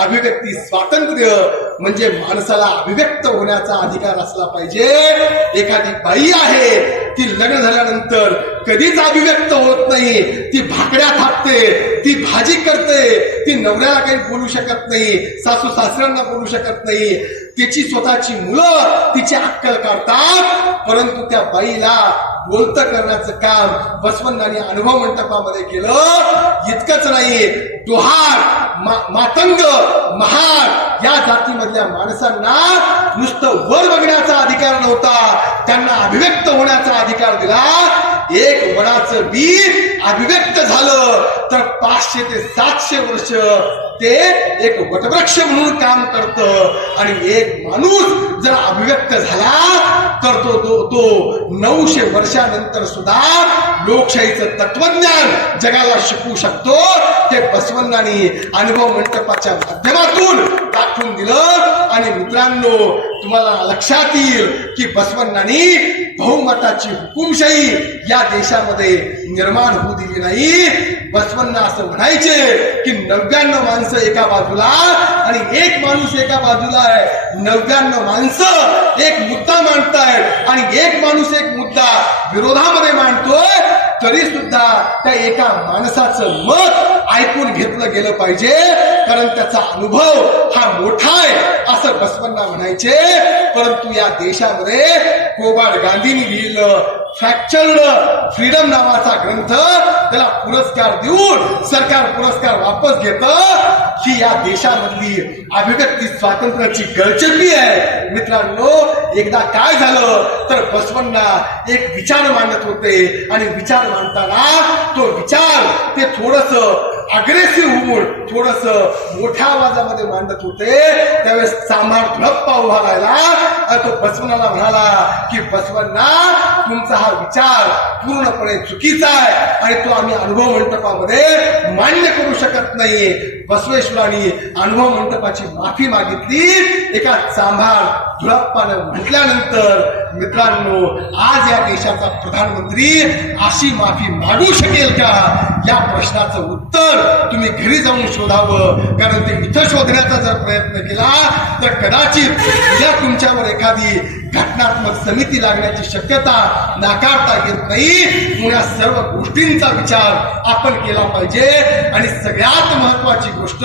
अभिव्यक्ती स्वातंत्र्य म्हणजे माणसाला अभिव्यक्त होण्याचा अधिकार असला पाहिजे. एखादी बाई आहे, ती लग्न झाल्यानंतर कधीच अभिव्यक्त होत नाही. ती भाकड्या थापते, ती भाजी करते, ती नवऱ्याला काही बोलू शकत नाही, सासू सासऱ्यांना बोलू शकत नाही. तिची स्वतःची मुलं तिची अक्कल काढतात. परंतु त्या बाईला बोलतं करण्याचं काम बसवण्णांनी अनुभव मंडपामध्ये केलं. इतकंच नाही, डोहार, मातंग, महार या जातीमधल्या माणसांना नुसतं वर बघण्याचा अधिकार नव्हता, त्यांना अभिव्यक्त होण्याचा अधिकार दिला. एक वडाचं बी अभिव्यक्त झालं तर 500 ते 700 वर्ष ते एक वटवृक्ष म्हणून काम करतं. आणि एक माणूस जर अभिव्यक्त झाला तर तो 900 वर्षानंतर सुद्धा लोकशाहीचं तत्वज्ञान जगाला शिकवू शकतो. ते बसवण्णांनी अनुभव मंडपाच्या माध्यमातून दाखवून दिलं. आणि मित्रांनो, तुम्हाला लक्षात येईल की बसवण्णांनी बहुमताची हुकुमशाही या देशामध्ये निर्माण होऊ दिली नाही. बसवण्णा असं म्हणायचे की 99 माणसं एका बाजूला आणि एक माणूस एका बाजूला आहे. 99 माणसं एक मुद्दा मांडतायत आणि एक माणूस एक मुद्दा विरोधामध्ये मांडतोय, तरी सुद्धा त्या एका माणसाचं मत ऐकून घेतलं गेलं पाहिजे, कारण त्याचा अनुभव हा मोठा आहे असं बसवण्णा म्हणायचे. परंतु या देशामध्ये कोबाड गांधींनी लिहिलं फ्रॅक्चर्ड फ्रीडम नावाचा ग्रंथ, त्याला पुरस्कार देऊन सरकार पुरस्कार वापस घेतं की या देशामधली अभिव्यक्ती स्वातंत्र्याची गळचेपी आहे. मित्रांनो, एकदा काय झालं तर बसवण्णा एक विचार मांडत होते आणि विचार मांडताना तो विचार ते थोडंसं अग्रेसिव्ह होऊन थोडंसं मोठ्या आवाजामध्ये मांडत होते. त्यावेळेस चांभार धुळप्पा उभा राहिला. तो बसवण्णाला म्हणाला की बसवण्णा, तुमचा हा विचार पूर्णपणे चुकीचा आहे आणि तो आम्ही अनुभव मंडपामध्ये मान्य करू शकत नाही. बसवेश्वरांनी अनुभव मंडपाची माफी मागितली. एका चांभार धुळप्पानं म्हटल्यानंतर मित्रांनो, आज या देशाचा प्रधानमंत्री अशी माफी मागू शकेल का, या प्रश्नाचं उत्तर तुम्ही घरी जाऊन शोधावं. कारण ते इथं शोधण्याचा जर प्रयत्न केला तर कदाचित उद्या तुमच्यावर एखादी घटनात्मक समिती लागण्याची शक्यता नाकारता येत नाही. या सर्व गोष्टींचा विचार आपण केला पाहिजे. आणि सगळ्यात महत्वाची गोष्ट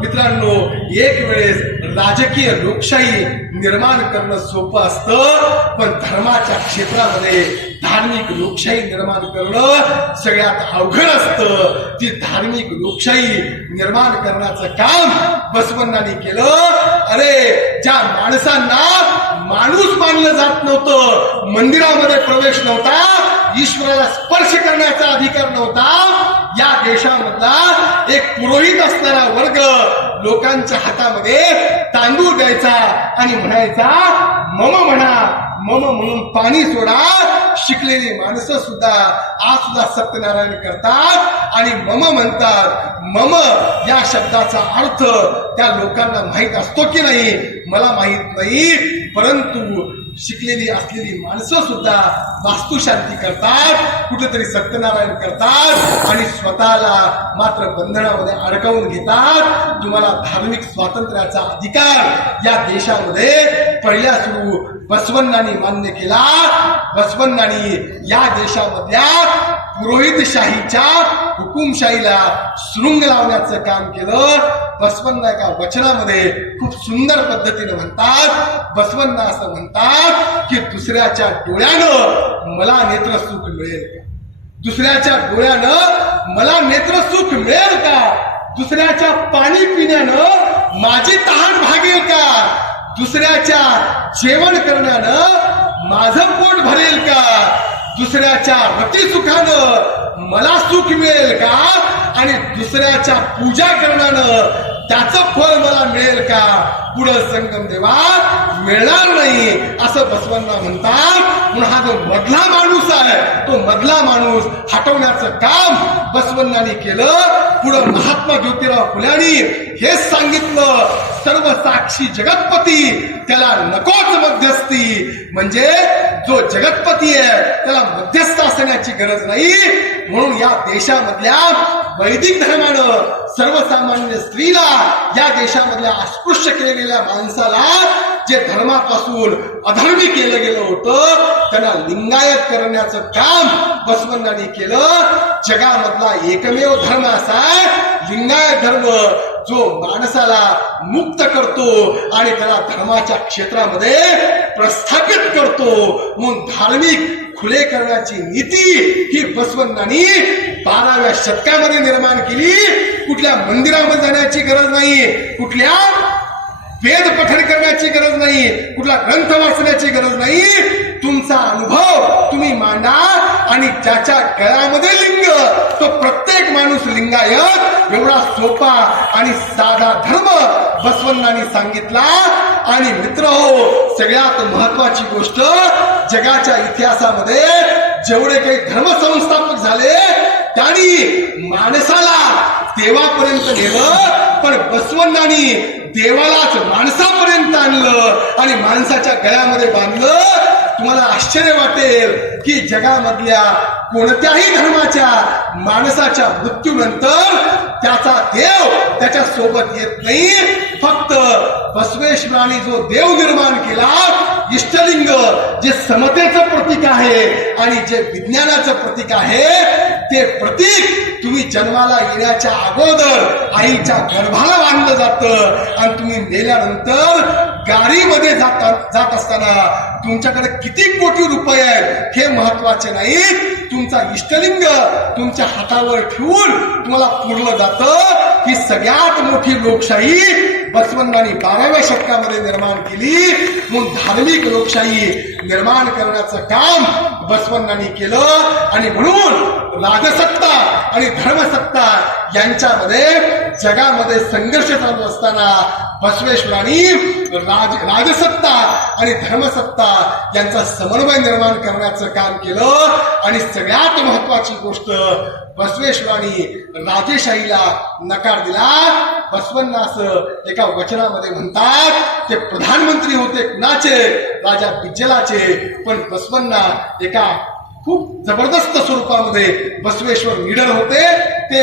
मित्रांनो, एक वेळेस राजकीय लोकशाही निर्माण करणं सोपं असतं, पण धर्माच्या क्षेत्रामध्ये धार्मिक लोकशाही निर्माण करणं सगळ्यात अवघड असतं. ती धार्मिक लोकशाही निर्माण करण्याचं काम बसवण्णांनी केलं. अरे, ज्या माणसांना माणूस मानलं जात नव्हतं, मंदिरामध्ये प्रवेश नव्हता, ईश्वराला स्पर्श करण्याचा अधिकार नव्हता. या देशामधला एक पुरोहित असणारा वर्ग लोकांच्या हातामध्ये तांदूळ द्यायचा आणि म्हणायचा मम म्हणा, मम म्हणून पाणी सोडा. शिकलेली माणसं सुद्धा आज सुद्धा सत्यनारायण करतात आणि मम म्हणतात. मम या शब्दाचा अर्थ त्या लोकांना माहित असतो की नाही मला माहित नाही, परंतु शिकलेली असलेली माणसं सुद्धा वास्तुशांती करतात, कुठेतरी सत्यनारायण करतात आणि स्वतःला मात्र बंधनामध्ये अडकवून घेतात. तुम्हाला धार्मिक स्वातंत्र्याचा अधिकार या देशामध्ये पहिल्या सुरू बसवण्णांनी मान्य केला. बसवण्णांनी या देशामधल्या पुरोहितशाहीच्या हुकुमशाहीला शृंग लावण्याचं काम केलं. बसवण्णा एका वचनामध्ये खूप सुंदर पद्धतीने म्हणतात. बसवण्णा असं म्हणतात की दुसऱ्याच्या डोळ्यानं मला नेत्रसुख मिळेल का? दुसऱ्याच्या डोळ्यानं मला नेत्रसुख मिळेल का? दुसऱ्याच्या पाणी पिण्यानं माझी तहान भागेल का? दुसऱ्याच्या जेवण करण्यानं माझं पोट भरेल का? दुसऱ्याच्या रतिसुखानं मला सुख मिळेल का? आणि दुसऱ्याच्या पूजा करण्यानं त्याचं फळ मला मिळेल का? पुढं संगम देवा मिळणार नाही असं बसवण्णा म्हणतात. म्हणून हा जो मधला माणूस आहे तो मधला माणूस हटवण्याचं काम बसवण्णांनी केलं. पुढं महात्मा ज्योतिराव फुल्यांनी हेच सांगितलं, सर्व साक्षी जगतपती त्याला नकोच मध्यस्थी. म्हणजे जो जगतपती आहे त्याला मध्यस्थ असण्याची गरज नाही. म्हणून या देशामधल्या वैदिक धर्मानं सर्वसामान्य स्त्रीला, या देशामधल्या अस्पृश्य केलेल्या माणसाला जे धर्मापासून अधर्मी केलं गेलं होतं त्यांना लिंगायत करण्याचं काम बसवण्णांनी केलं. जगामधला एकमेव धर्म असा आहे लिंगायत धर्म, जो माणसाला मुक्त करतो आणि त्याला धर्माच्या क्षेत्रामध्ये प्रस्थापित करतो. म्हणून धार्मिक खुले करण्याची नीती ही बसवण्णांनी 12व्या शतकामध्ये निर्माण केली. कुठल्या मंदिरामध्ये जाण्याची गरज नाही, कुठल्या वेद पठण करण्याची गरज नाही, कुठला ग्रंथ वाचण्याची गरज नाही. तुमचा अनुभव तुम्ही मांडा आणि ज्याच्या गळ्यामध्ये लिंग तो प्रत्येक माणूस लिंगायत. एवढा सोपा आणि साधा धर्म बसवण्णांनी सांगितला. आणि मित्र हो, सगळ्यात महत्वाची गोष्ट, जगाच्या इतिहासामध्ये जेवढे काही धर्मसंस्थापक झाले त्यांनी माणसाला देवापर्यंत नेलं, पण बसवण्णांनी देवालाच माणसापर्यंत आणलं आणि माणसाच्या गळ्यामध्ये बांधलं. तुम्हाला आश्चर्य वाटेल की जगामधल्या कोणत्याही धर्माच्या माणसाच्या मृत्यूनंतर त्याचा देव त्याच्या सोबत येत नाही. फक्त बसवेश्वरांनी जो देव निर्माण केला, इष्टलिंग, जे समतेचं प्रतीक आहे आणि जे विज्ञानाचं प्रतीक आहे, ते प्रतीक तुम्ही जन्माला येण्याच्या अगोदर आईच्या गर्भाला बांधलं जातं आणि तुम्ही मेल्यानंतर गाडीमध्ये जात असताना तुमच्याकडे किती कोटी रुपये आहेत हे महत्वाचे नाही. तुमचा इष्टलिंग तुमच्या हातावर ठेवून तुम्हाला पुरलं जातं. ही सगळ्यात मोठी लोकशाही बसवण्णांनी 12व्या शतकामध्ये निर्माण केली. म्हणून धार्मिक लोकशाही निर्माण करण्याचं काम बसवण्णांनी केलं. आणि म्हणून राजसत्ता आणि धर्मसत्ता यांच्यामध्ये जगामध्ये संघर्ष चालू असताना बसवेश्वरांनी राजसत्ता आणि धर्मसत्ता यांचा समन्वय निर्माण करण्याचं काम केलं. आणि सगळ्यात महत्वाची गोष्ट, बसवेश्वरांनी राजेशाहीला नकार दिला. बसवण्णा असं एका वचनामध्ये म्हणतात, ते प्रधानमंत्री होते कुणाचे? राजा बिज्जलाचे. पण बसवण्णा एका खूप जबरदस्त स्वरूपामध्ये बसवेश्वर लीडर होते, ते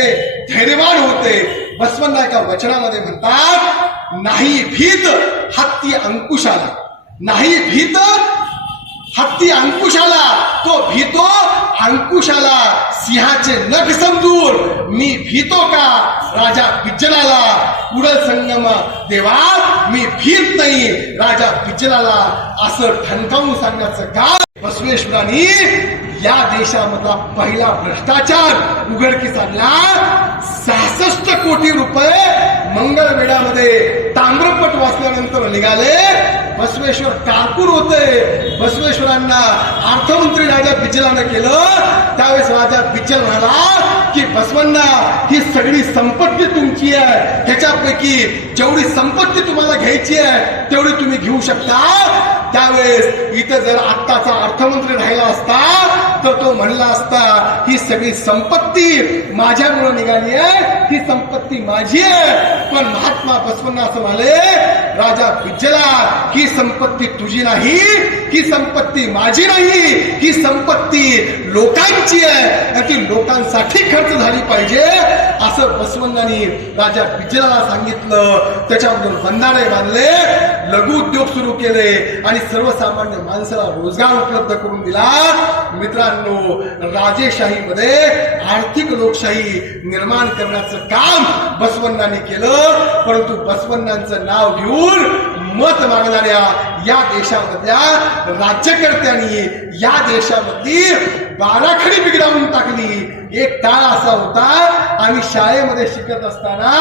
धैर्यवान होते. बसवण्णा एका वचनामध्ये म्हणतात, नाही भीत हत्ती अंकुशाला, नाही भीत हत्ती अंकुशाला, तो भीतो अंकुशाला सिंहाचे नख समजून. मी भीतो का राजा बिज्जलाला? पुढं संगम देवा मी भीत नाही राजा बिज्जलाला, असं ठणकावून सांगण्याचं काम बसवेश्वरांनी या देशामधला पहिला भ्रष्टाचार उघडकीस आणला. 66 कोटी रुपये मंगळवेढ्यामध्ये ताम्रपट वाचल्यानंतर निघाले. बसवेश्वर कारकून होते. बसवेश्वरांना अर्थमंत्री राजा बिचलानं केलं. त्यावेळेस राजा बिचल म्हणाला की बसवण्णा, ही सगळी संपत्ती तुमची आहे, ह्याच्यापैकी जेवढी संपत्ती तुम्हाला घ्यायची आहे तेवढी तुम्ही घेऊ शकता. त्यावेळेस इथं जर आत्ताचा अर्थमंत्री राहिला असता तर तो म्हणला असता ही सगळी संपत्ती माझ्यामुळे निघाली आहे, ही संपत्ती माझी आहे. पण महात्मा बसवण्णा असं म्हणाले, राजा बिज्जला, ही संपत्ती तुझी नाही, ही संपत्ती माझी नाही, ही संपत्ती लोकांची आहे आणि ती लोकांसाठी खर्च झाली पाहिजे असं बसवण्णांनी राजा बिज्जलाला सांगितलं. त्याच्यामधून बंधारे बांधले, लघु उद्योग सुरू केले आणि सर्वसामान्य माणसाला रोजगार उपलब्ध करून दिला. मित्रांनो, राजेशाहीमध्ये आर्थिक लोकशाही निर्माण करण्याचं काम बसवण्णांनी केलं. परंतु बसवण्णांचं नाव घेऊन मत मागणाऱ्या या देशामधल्या राज्यकर्त्यांनी या देशामधली बाराखडी बिघडवून टाकली. एक काळ असा होता, आम्ही शाळेमध्ये शिकत असताना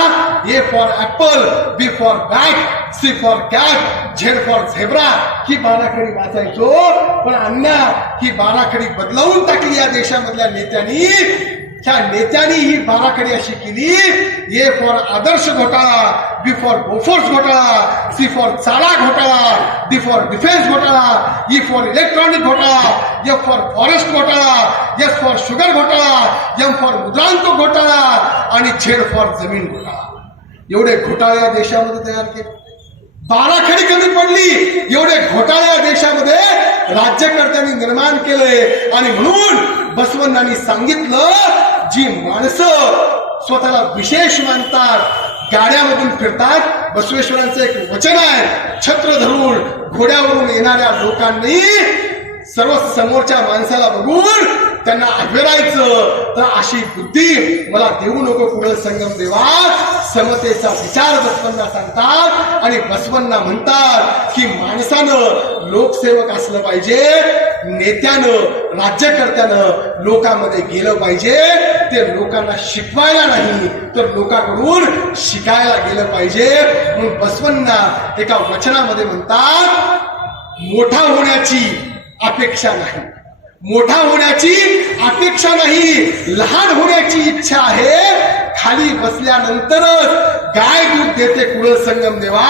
A for apple, B for bat, C for cat, Z for zebra ही बाराखडी वाचायचो. पण अण्णा, ही बाराखडी बदलवून टाकली या देशामधल्या नेत्यांनी. ह्या नेत्यांनी ही बाराखडी अशी केली, ए फॉर आदर्श घोटाळा, बी फॉर बोफोर्स घोटाळा, सी फॉर चारा घोटाळा, डी फॉर डिफेन्स घोटाळा, ई फॉर इलेक्ट्रॉनिक घोटाळा, एफ फॉर फॉरेस्ट घोटाळा, एस फॉर शुगर घोटाळा, एम फॉर मुद्रांक घोटाळा आणि झेड फॉर जमीन घोटाळा. एवढे घोटाळे या देशामध्ये तयार केले. बाराखडी कमी पडली, एवढे घोटाळे या देशामध्ये राज्यकर्त्यांनी निर्माण केले. आणि म्हणून बसवण्णांनी सांगितलं, जी माणसं स्वतःला विशेष मानतात, गाड्यामधून फिरतात, बसवेश्वरांचं एक वचन आहे, छत्र धरून घोड्यावरून येणाऱ्या लोकांनी सर्व समोरच्या माणसाला बघून त्यांना अभेरायचं. तर अशी बुद्धी मला देऊ नको कुडल संगम देवा. समतेचा विचार बसवण्णा सांगतात आणि बसवण्णा म्हणतात की माणसानं लोकसेवक असलं पाहिजे, नेत्यानं, राज्यकर्त्यानं लोकांमध्ये गेलं पाहिजे. ते लोकांना शिकवायला नाही तर लोकांकडून शिकायला गेलं पाहिजे. म्हणून बसवण्णा एका वचनामध्ये म्हणतात, मोठा होण्याची अपेक्षा नाही, मोठा होण्याची अपेक्षा नाही, लहान होण्याची इच्छा आहे. खाली बसल्यानंतरच गाय दूध देते कुडल संगम देवा.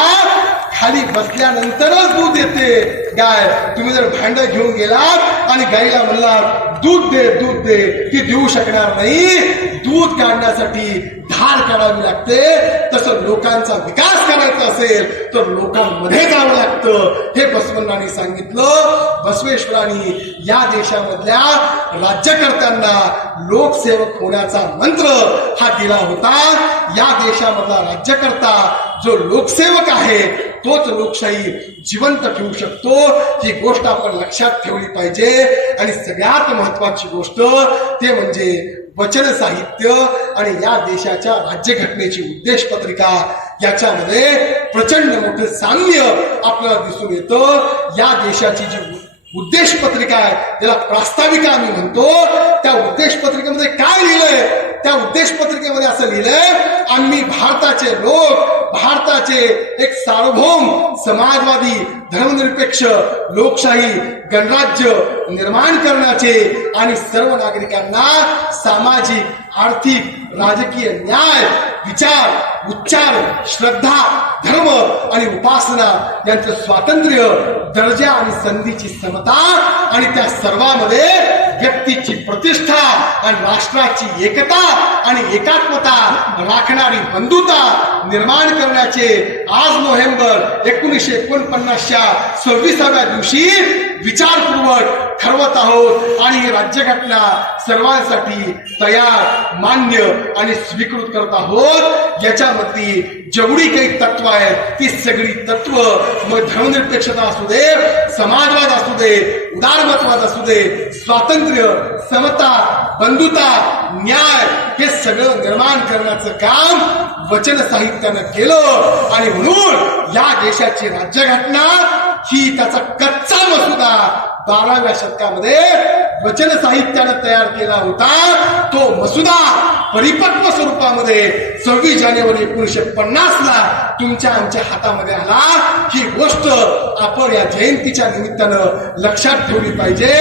खाली बसल्यानंतरच दूध देते गाय. तुम्ही जर भांड घेऊन गेलात आणि गायला म्हणलात दूध दे, दूध दे, ती देऊ शकणार नाही. दूध काढण्यासाठी धार काढावी लागते. तसं लोकांचा विकास करायचा असेल तर लोकांमध्ये जावं लागतं. हे बसवण्णांनी सांगितलं. बसवेश्वरांनी या देशामधल्या राज्यकर्त्यांना लोकसेवक होण्याचा मंत्र हा दिला होता. या देशामधला राज्यकर्ता जो लोकसेवक आहे तोच लोकशाही जिवंत ठेवू शकतो. ही गोष्ट आपण लक्षात ठेवली पाहिजे. आणि सगळ्यात महत्वाची गोष्ट ते म्हणजे वचन साहित्य आणि या देशाच्या राज्यघटनेची उद्देश पत्रिका. याच्यामध्ये प्रचंड मोठं साम्य आपल्याला दिसून येतं. या देशाची जी उद्देश पत्रिका आहे त्याला प्रास्ताविका आम्ही म्हणतो. त्या उद्देश पत्रिकेमध्ये काय लिहिलंय? त्या उद्देश पत्रिकेमध्ये असं लिहिलंय, आम्ही भारताचे लोक, भारताचे एक सार्वभौम समाजवादी धर्मनिरपेक्ष लोकशाही गणराज्य निर्माण करण्याचे आणि सर्व नागरिकांना सामाजिक, आर्थिक, राजकीय न्याय, विचार, उच्चार, श्रद्धा, धर्म आणि उपासना यांचं स्वातंत्र्य, दर्जा आणि संधीची समता आणि त्या सर्वांमध्ये व्यक्तीची प्रतिष्ठा आणि राष्ट्राची एकता आणि एकात्मता राखणारी बंधुता निर्माण करण्याचे आज नोव्हेंबर 1949च्या 26व्या दिवशी विचारपूर्वक ठरवत आहोत. आणि ही राज्यघटना सर्वांसाठी तयार, मान्य आणि स्वीकृत करत आहोत. याच्यामधली जेवढी काही तत्व आहेत ती सगळी तत्व, मग धर्मनिरपेक्षता असू दे, समाजवाद असू दे, उदारमतवाद असू दे, स्वातंत्र्य, समता, बंधुता, न्याय, हे सगळं निर्माण करण्याचं काम वचन साहित्यानं केलं. आणि म्हणून या देशाची राज्यघटना ही त्याचा कच्चा मसुदा 12व्या शतकामध्ये वचन साहित्यानं तयार केला होता. तो मसुदा परिपक्व स्वरूपामध्ये 26 जानेवारी 1950 ला तुमच्या आमच्या हातामध्ये आला. ही गोष्ट आपण या जयंतीच्या निमित्तानं लक्षात ठेवली पाहिजे.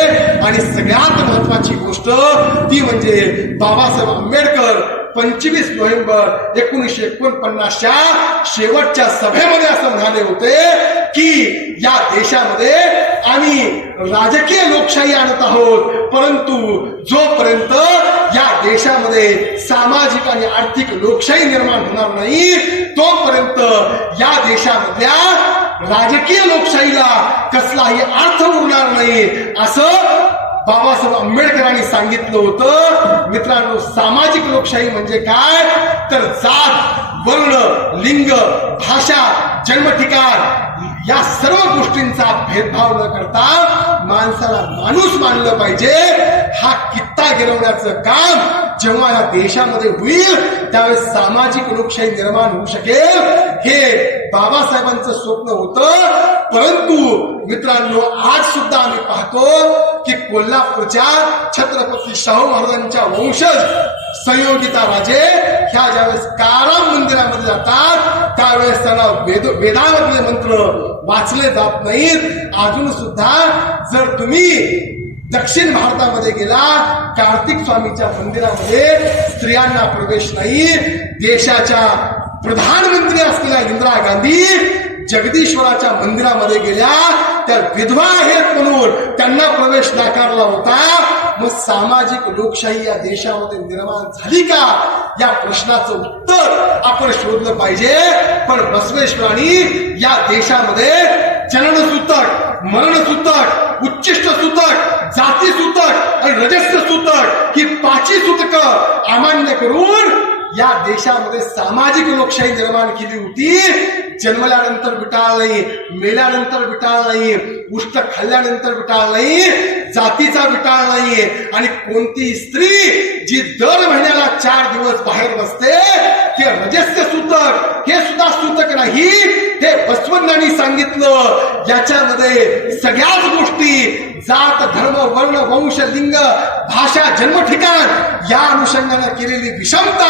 आणि सगळ्यात महत्वाची गोष्ट ती म्हणजे बाबासाहेब आंबेडकर 25 नोव्हेंबर 1949च्या शेवटच्या सभेमध्ये असं म्हणाले होते की या देशामध्ये आम्ही राजकीय लोकशाही आणत आहोत, परंतु जोपर्यंत या देशामध्ये सामाजिक आणि आर्थिक लोकशाही निर्माण होणार नाही तोपर्यंत या देशामधल्या राजकीय लोकशाहीला कसलाही अर्थ उरणार नाही असं बाबासाहेब आंबेडकरांनी सांगितलं होतं. मित्रांनो, सामाजिक लोकशाही म्हणजे काय तर जात, वर्ण, लिंग, भाषा, जन्म ठिकाण या सर्व गोष्टींचा भेदभाव न करता माणसाला माणूस मानलं पाहिजे. हा कित्ता गिरवण्याचं काम जेव्हा या देशामध्ये होईल त्यावेळेस सामाजिक लोकशाही निर्माण होऊ शकेल हे बाबासाहेबांचं स्वप्न होतं. परंतु मित्रांनो, आज सुद्धा आम्ही पाहतो की कोल्हापूरच्या छत्रपती शाहू महाराजांच्या वंशज संयोगिता राजे ह्या ज्यावेळेस काराम मंदिरामध्ये जातात त्यावेळेस त्यांना वेदामधले मंत्र वाचले जात नाहीत. अजून सुद्धा जर तुम्ही दक्षिण भारतामध्ये गेला कार्तिक स्वामीच्या मंदिरामध्ये स्त्रियांना प्रवेश नाही. देशाच्या प्रधानमंत्री असलेल्या इंदिरा गांधी जगदीश्वराच्या मंदिरामध्ये गेल्या, त्या विधवा आहेत म्हणून त्यांना प्रवेश नाकारला होता. मग सामाजिक लोकशाही या देशामध्ये निर्माण झाली का या प्रश्नाचं उत्तर आपण शोधलं पाहिजे. पण बसवेश्वरांनी या देशामध्ये जननसूतक, मरणसूतक, उच्चिष्ट सूतक, जाती सूतक आणि रजस्य सूतक ही 5 सूतकं अमान्य करून या देशामध्ये सामाजिक लोकशाही निर्माण केली होती. जन्मल्यानंतर विटाळ नाही, मेल्यानंतर विटाळ नाही, उष्ट खाल्ल्यानंतर विटाळ नाही, जातीचा विटाळ नाही. आणि कोणती स्त्री जी दर महिन्याला 4 दिवस बाहेर बसते ते रजस्य सूतक हे सुद्धा सूतक नाही. हे बसवण्णांनी सांगितलं. याच्यामध्ये सगळ्याच गोष्टी जात, धर्म, वर्ण, वंश, लिंग, भाषा, जन्म ठिकाण या अनुषंगाने केलेली विषमता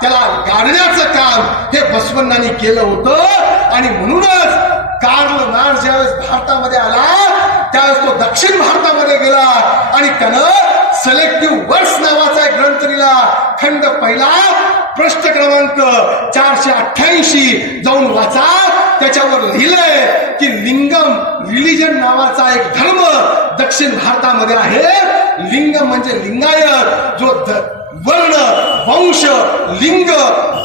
त्याला गाडण्याचं काम हे बसवण्णांनी केलं होतं. आणि म्हणूनच कार्ल मार्क्स ज्यावेळेस भारतामध्ये आला त्यावेळेस तो दक्षिण भारतामध्ये गेला आणि त्यानं सिलेक्टिव्ह वर्ड्स नावाचा एक ग्रंथ लिहिला. खंड पहिला, पृष्ठ क्रमांक 488 जाऊन वाचा. त्याच्यावर लिहिलंय की लिंगम रिलिजन नावाचा एक धर्म दक्षिण भारतामध्ये आहे. लिंग म्हणजे लिंगायत, जो वर्ण, वंश, लिंग,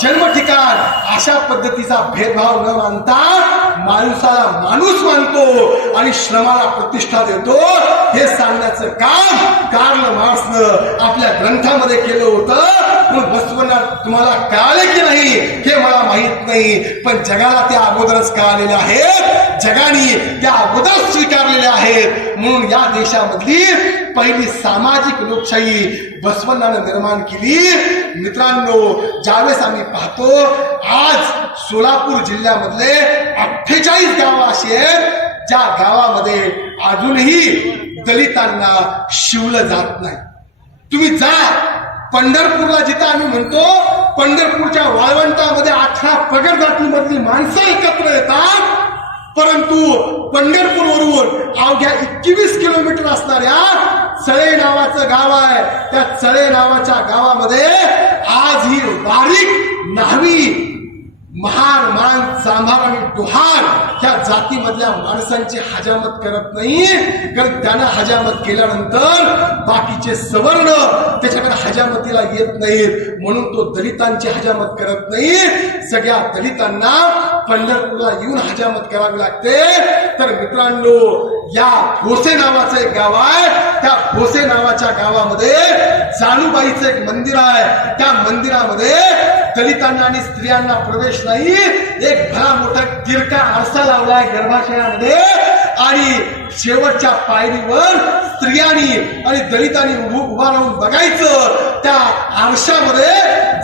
जन्म ठिकाण अशा पद्धतीचा भेदभाव न मानता माणसाला माणूस मानतो आणि श्रमाला प्रतिष्ठा देतो हे सांगण्याचं काम कार्ल मार्क्सनं आपल्या ग्रंथामध्ये केलं होतं. मग बसवण्णा तुम्हाला कळाले की नाही हे मला माहित नाही, पण जगाला त्या अगोदरच कळालेले आहेत, जगाने त्या अगोदरच स्वीकारलेले आहेत. म्हणून या देशामधली पहिली सामाजिक लोकशाही बसवण्णानं निर्माण केली. मित्रांनो, ज्यावेळेस आम्ही पाहतो आज सोलापूर जिल्ह्यामधले 48 गावं अशी आहेत ज्या गावामध्ये अजूनही दलितांना शिवलं जात नाही. तुम्ही जा पंढरपूरला, जिथं आम्ही म्हणतो पंढरपूरच्या वाळवंटामध्ये 18 पगड जातीमधली माणसं एकत्र येतात, परंतु पंढरपूरवरून अवघ्या 21 किलोमीटर असणाऱ्या चळे नावाचं गाव आहे, त्या चळे नावाच्या गावामध्ये आज ही बारीक न्हावी, महार, मान, चांभार आणि डोहार ह्या जातीमधल्या माणसांची हजामत करत नाही. कारण त्यांना हजामत केल्यानंतर बाकीचे सवर्ण त्याच्याकडे हजामतीला येत नाहीत, म्हणून तो दलितांची हजामत करत नाही. सगळ्या दलितांना पंढरपूरला येऊन हजामत करावी लागते. तर मित्रांनो, या भोसे नावाचं एक गाव आहे, त्या भोसे नावाच्या गावामध्ये जाणूबाईचं एक मंदिर आहे. त्या मंदिरामध्ये दलितांना आणि स्त्रियांना प्रवेश नाही. एक भला मोठा तिरका आरसा लावलाय गर्भाशयामध्ये आणि शेवटच्या पायरीवर स्त्रियांनी आणि दलितांनी उभा राहून बघायचं. त्या आरशामध्ये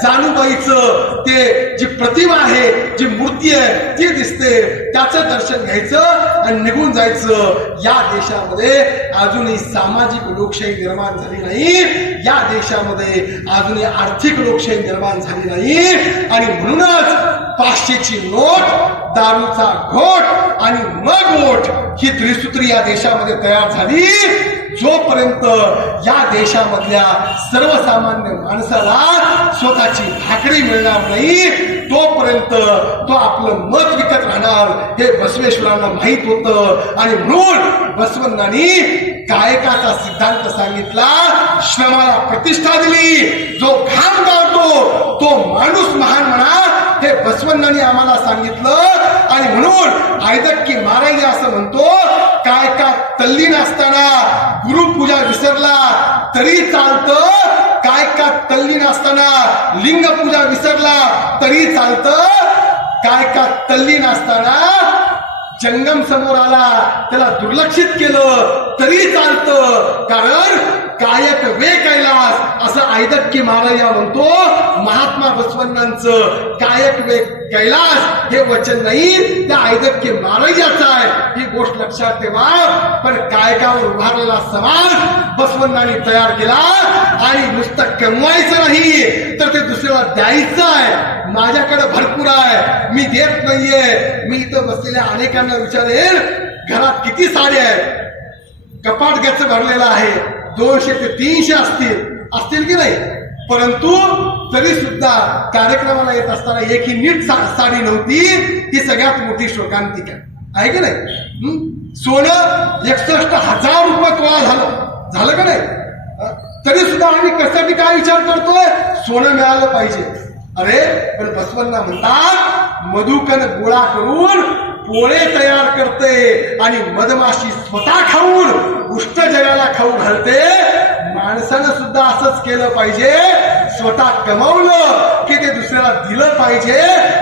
जाणूबाईचं ते जी प्रतिमा आहे, जी मूर्ती आहे ती दिसते, त्याचं दर्शन घ्यायचं आणि निघून जायचं. या देशामध्ये अजूनही सामाजिक लोकशाही निर्माण झाली नाही, या देशामध्ये अजूनही आर्थिक लोकशाही निर्माण झाली नाही. आणि म्हणूनच 500ची नोट, दारूचा घोट आणि मग वोट ही त्रिसूत्री या देशामध्ये तयार झाली. जोपर्यंत या देशामधल्या सर्वसामान्य माणसाला स्वतःची भाकरी मिळणार नाही, तोपर्यंत तो आपलं मत विकत राहणार हे बसवेश्वरांना माहित होतं. आणि म्हणून बसवण्णांनी कायकाचा सिद्धांत सांगितला, श्रमाला प्रतिष्ठा दिली, जो घाम गाळतो तो माणूस महान म्हणा, हे बसवण्णांनी आम्हाला सांगितलं. आणि म्हणून आयदक्की महाराज असं म्हणतो, कायका तल्लीन असताना गुरुपूजा विसरला तरी चालतं, कायका तल्लीन असताना लिंग पूजा विसरला तरी चालतं, कायका तल्लीन असताना जंगम समोर आला त्याला दुर्लक्षित केलं तरी चालतं. कारण कायक वे कैलास असं आयदक्की महाराज म्हणतो. महात्मा बसवण्णांचं कायक वे कैलास हे वचन नाही, त्या आयदक्की महाराजाचं आहे, ही गोष्ट लक्षात ठेवा. पण कायकावर उभारलेला समाज बसवण्णांनी तयार केला. आणि नुसतं कमवायचं नाही तर ते दुसऱ्याला द्यायचं आहे. माझ्याकडे भरपूर आहे, मी देत नाहीये. मी इथं बसलेल्या अनेकांना विचारेल, घरात किती साड्या आहेत? कपाट गच्च भरलेला आहे, 200 ते 300 असतील की नाही? परंतु तरी सुद्धा कार्यक्रमाला येत असताना एकही नीट साडी नव्हती. ही सगळ्यात मोठी शोकांतिका आहे की नाही? सोनं 61,000 रुपये तोळा झालं का नाही? तरी सुद्धा आम्ही कशासाठी काय विचार करतोय? सोनं मिळालं पाहिजे. अरे पण बसवण्णा म्हणतात, मधुकन गोळा करून पोळे तयार करते आणि मधमाशी स्वतः खाऊन उष्ट जगाला खाऊ घालते. माणसानं सुद्धा असंच केलं पाहिजे. स्वतः कमावलं की ते दुसऱ्याला दिलं पाहिजे,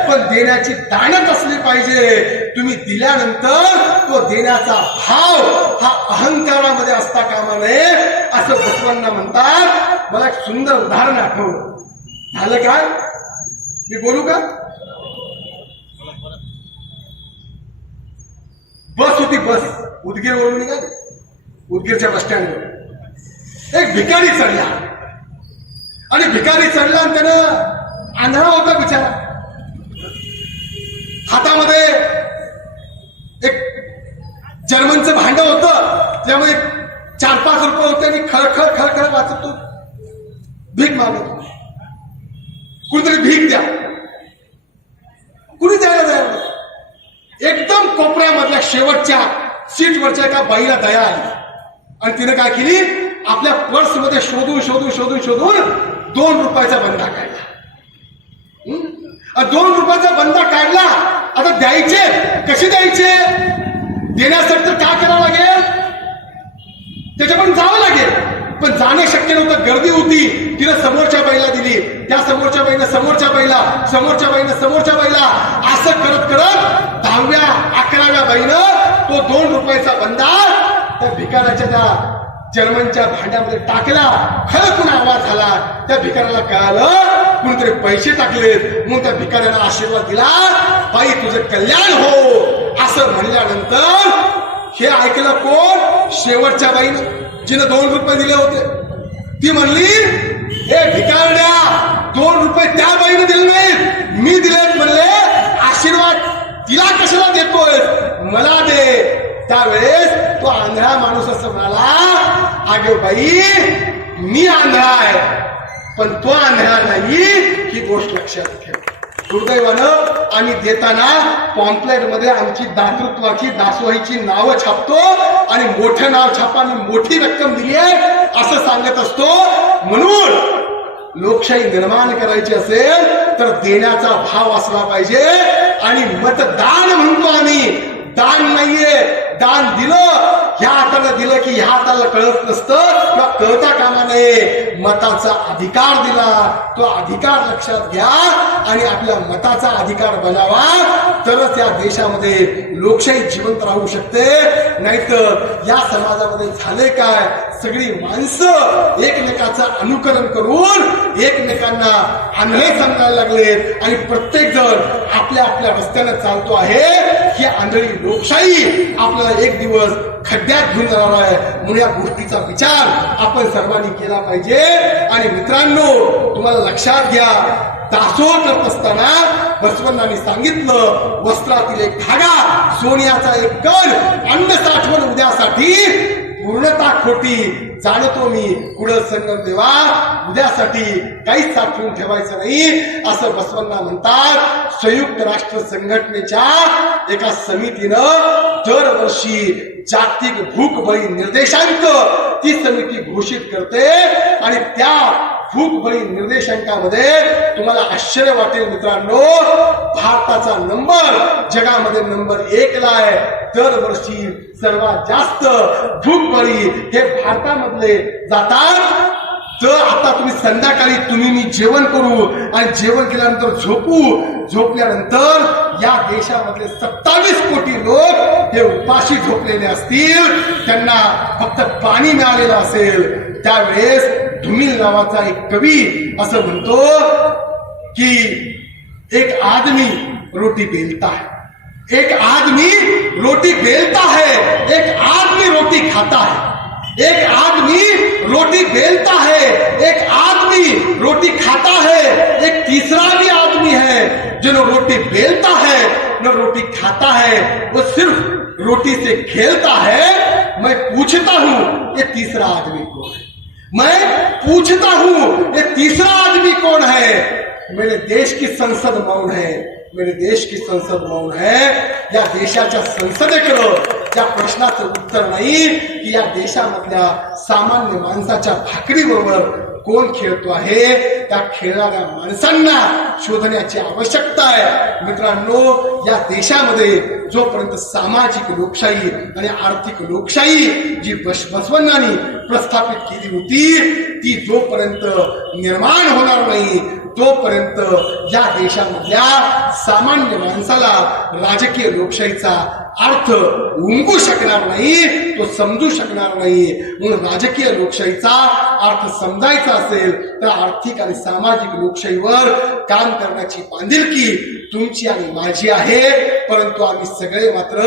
पण देण्याची दानत असली पाहिजे. तुम्ही दिल्यानंतर तो देण्याचा भाव हा अहंकारामध्ये असता कामा नये, असं बसवण्णा म्हणतात. मला एक सुंदर उदाहरण आठवलं. झालं काय? मी बोलू का? बस होती, बस उदगीरवरून निघाली. उदगीरच्या बस स्टँडवर एक भिकारी चढला आणि भिकारी चढला आणि त्यानं आंधळा होता बिचारा. हातामध्ये एक जर्मनचं भांड होतं, त्यामध्ये 4-5 रुपये होते आणि खळखळ वाचत तो भीक मागत. कुणीतरी भीक द्या, कुणी द्यायला तयार नाही. एकदम कोपऱ्यामधल्या शेवटच्या सीटवरच्या एका बाईला दया आली आणि तिने काय केली, आपल्या पर्समध्ये शोधून 2 रुपयाचा बंदा काढला. 2 रुपयाचा बंदा काढला. आता द्यायचे कसे द्यायचे? देण्यासाठी तर काय करावं लागेल? त्याच्या पण जावं लागेल. पण जाणे शक्य नव्हतं, गर्दी होती. तिनं समोरच्या बाईला दिली, त्या समोरच्या बाईनं समोरच्या बाईला, समोरच्या बाईनं समोरच्या बाईला, असं करत 10व्या 11व्या बाईनं तो 2 रुपयाचा बंदा त्या भिकाऱ्याच्या त्या जर्मनच्या भांड्यामध्ये टाकला. खळकून आवाज झाला. त्या भिकाऱ्याला कळालं कुणीतरी पैसे टाकलेत. म्हणून त्या भिकाऱ्याला आशीर्वाद दिला, बाई तुझं कल्याण हो. असं म्हणल्यानंतर हे ऐकलं कोण? शेवटच्या बाईनं, जिनं 2 रुपये दिले होते. ती म्हणली, हे भिकारड्या, 2 रुपये त्या बाईनं दिले नाहीत, मी दिलेत. म्हणले आशीर्वाद तिला कशाला देतोय? मला दे. त्यावेळेस तो आंधळा माणूस असं म्हणाला, अगे बाई मी आंधळा आहे पण तो आंधळा नाही, ही गोष्ट लक्षात ठेव. दुर्दैवानं आम्ही देताना पॉम्पलेट मध्ये आमची दातृत्वाची दासवाहीची नावं छापतो आणि मोठं नाव छापा आणि मोठी रक्कम दिली आहे असं सांगत असतो. म्हणून लोकशाही निर्माण करायची असेल तर देण्याचा भाव असला पाहिजे. आणि मतदान म्हणतो आम्ही, दान नाहीये. दान दिलं ह्या हाताने दिलं की ह्या हाताला कळत नसतं किंवा कळता कामा नये. मताचा अधिकार दिला, तो अधिकार लक्षात घ्या आणि आपल्या मताचा अधिकार बनावा, तरच या देशामध्ये लोकशाही जिवंत राहू शकते. नाहीतर या समाजामध्ये झाले काय, सगळी माणसं एकमेकाचं अनुकरण करून एकमेकांना आंधळे समजायला लागलेत आणि प्रत्येक जण आपल्या आपल्या रस्त्याने चालतो आहे. ही आंधळी लोकशाही आपल्याला एक दिवस खड्ड्यात घेऊन जाणार आहे. म्हणून या गोष्टीचा विचार आपण सर्वांनी केला पाहिजे. आणि मित्रांनो, तुम्हाला लक्षात घ्या, दासोह करत असताना बसवण्णांनी सांगितलं, वस्त्रातील एक धागा, सोन्याचा एक कण, अन्न साठवण उद्यासाठी, पूर्णता खोटी जाणतो मी पुढं संगम देवा, उद्यासाठी काहीच साठवून ठेवायचं नाही असं बसवण्णा म्हणतात. संयुक्त राष्ट्र संघटनेच्या एका समितीनं दरवर्षी जागतिक भूकबळी निर्देशांक ती समिती घोषित करते आणि त्या भूकबळी निर्देशांकामध्ये तुम्हाला आश्चर्य वाटेल मित्रांनो, भारताचा नंबर जगामध्ये नंबर 1 ला आहे. दरवर्षी सर्वात जास्त भूकबळी हे भारतामधले जातात. तर आता तुम्ही संध्याकाळी तुम्ही मी जेवण करू आणि जेवण केल्यानंतर झोपल्यानंतर या देशामधले 27 कोटी लोक हे उपाशी झोपलेले असतील, त्यांना फक्त पाणी मिळालेलं असेल. त्यावेळेस धुमिल नावाचा एक कवी असं म्हणतो की एक आदमी रोटी बेलता है, एक आदमी रोटी बेलता है, एक आदमी रोटी खाता है, एक आदमी रोटी बेलता है, एक आदमी रोटी खाता है, एक तीसरा भी आदमी है जो न रोटी बेलता है न रोटी खाता है, वो सिर्फ रोटी से खेलता है. मैं पूछता हूं ये तीसरा आदमी कौन है, मैं पूछता हूं ये तीसरा आदमी कौन है. मेरे देश की संसद मौन है, मेरे देश की संसद मौन है. या देशाच्या संसदेकडं त्या प्रश्नाचं उत्तर नाही की या देशामधल्या सामान्य माणसाच्या भाकरीबरोबर कोण खेळतो आहे. त्या खेळणाऱ्या माणसांना शोधण्याची आवश्यकता आहे. मित्रांनो, या देशामध्ये जोपर्यंत सामाजिक लोकशाही आणि आर्थिक लोकशाही जी बसवण्णांनी प्रस्थापित केली होती ती जोपर्यंत निर्माण होणार नाही, तोपर्यंत या देशामधल्या सामान्य माणसाला राजकीय लोकशाहीचा अर्थ उमगू शकणार नाही, तो समजू शकणार नाही. म्हणून राजकीय लोकशाहीचा अर्थ समजायचा असेल तर आर्थिक आणि सामाजिक लोकशाहीवर काम करण्याची बांधिलकी तुमची आणि माझी आहे. परंतु आम्ही सगळे मात्र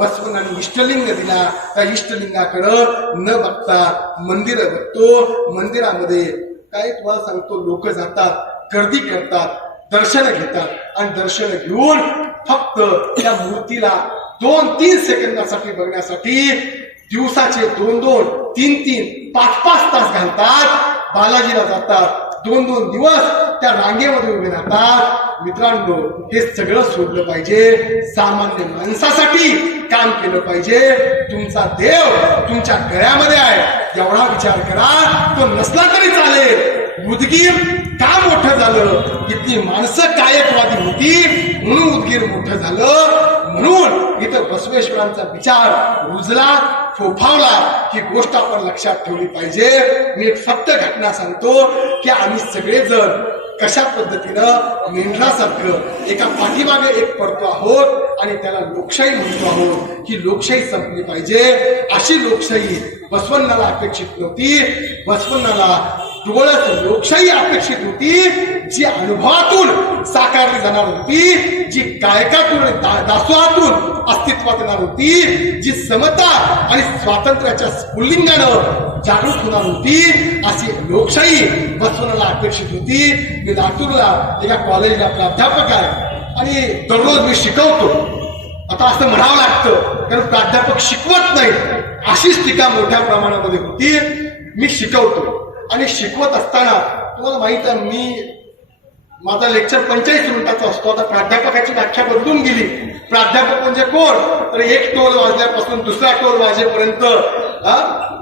बसवण्णांनी इष्टलिंग दिला, त्या इष्टलिंगाकडं न बघता मंदिरं बघतो. मंदिरामध्ये काय तुम्हाला सांगतो, लोक जातात, गर्दी करतात, दर्शन घेतात आणि दर्शन घेऊन फक्त त्या मूर्तीला 2-3 सेकंदासाठी बघण्यासाठी दिवसाचे 2-2, 3-3, 5-5 तास घालतात. बालाजीला जातात, 2-2 दिवस त्या रांगेमध्ये उभे राहतात. मित्रांनो, हे सगळं सोडलं पाहिजे. सामान्य माणसासाठी काम केलं पाहिजे. तुमचा देव तुमच्या गळ्यामध्ये आहे एवढा विचार करा. तो नसला तरी चालेल. उदगीर का मोठं झालं, इथली माणसं कायकवादी होती म्हणून उदगीर मोठं झालं. म्हणून इथं बसवेश्वरांचा विचार रुजला, फोफावला. ही गोष्ट आपण लक्षात ठेवली पाहिजे. मी एक सत्य घटना सांगतो की आम्ही सगळेजण कशा पद्धतीनं मेंढरासारखं एका पाठीमागे एक पडतो आहोत आणि त्याला लोकशाही म्हणतो आहोत. ही लोकशाही संपली पाहिजे. अशी लोकशाही बसवण्णाला अपेक्षित नव्हती. बसवण्णाला डोळ्यात लोकशाही अपेक्षित होती जी अनुभवातून साकारली जाणार होती, जी गायकातून दासोहातून अस्तित्वात येणार होती, जी समता आणि स्वातंत्र्याच्या स्फुल्लिंगानं जागृत होणार होती. अशी लोकशाही बसवण्याला अपेक्षित होती. मी लातूरला एका कॉलेजला प्राध्यापक आहे आणि दररोज मी शिकवतो. आता असं म्हणावं लागतं कारण प्राध्यापक शिकवत नाही, अशीच टीका मोठ्या प्रमाणामध्ये होती. मी शिकवतो आणि शिकवत असताना तुम्हाला माहित आहे, माझा लेक्चर 45 मिनिटाचा असतो. आता प्राध्यापकाची व्याख्या बदलून गेली. प्राध्यापक म्हणजे कोण, तर एक टोल वाजल्यापासून दुसरा टोल वाजेपर्यंत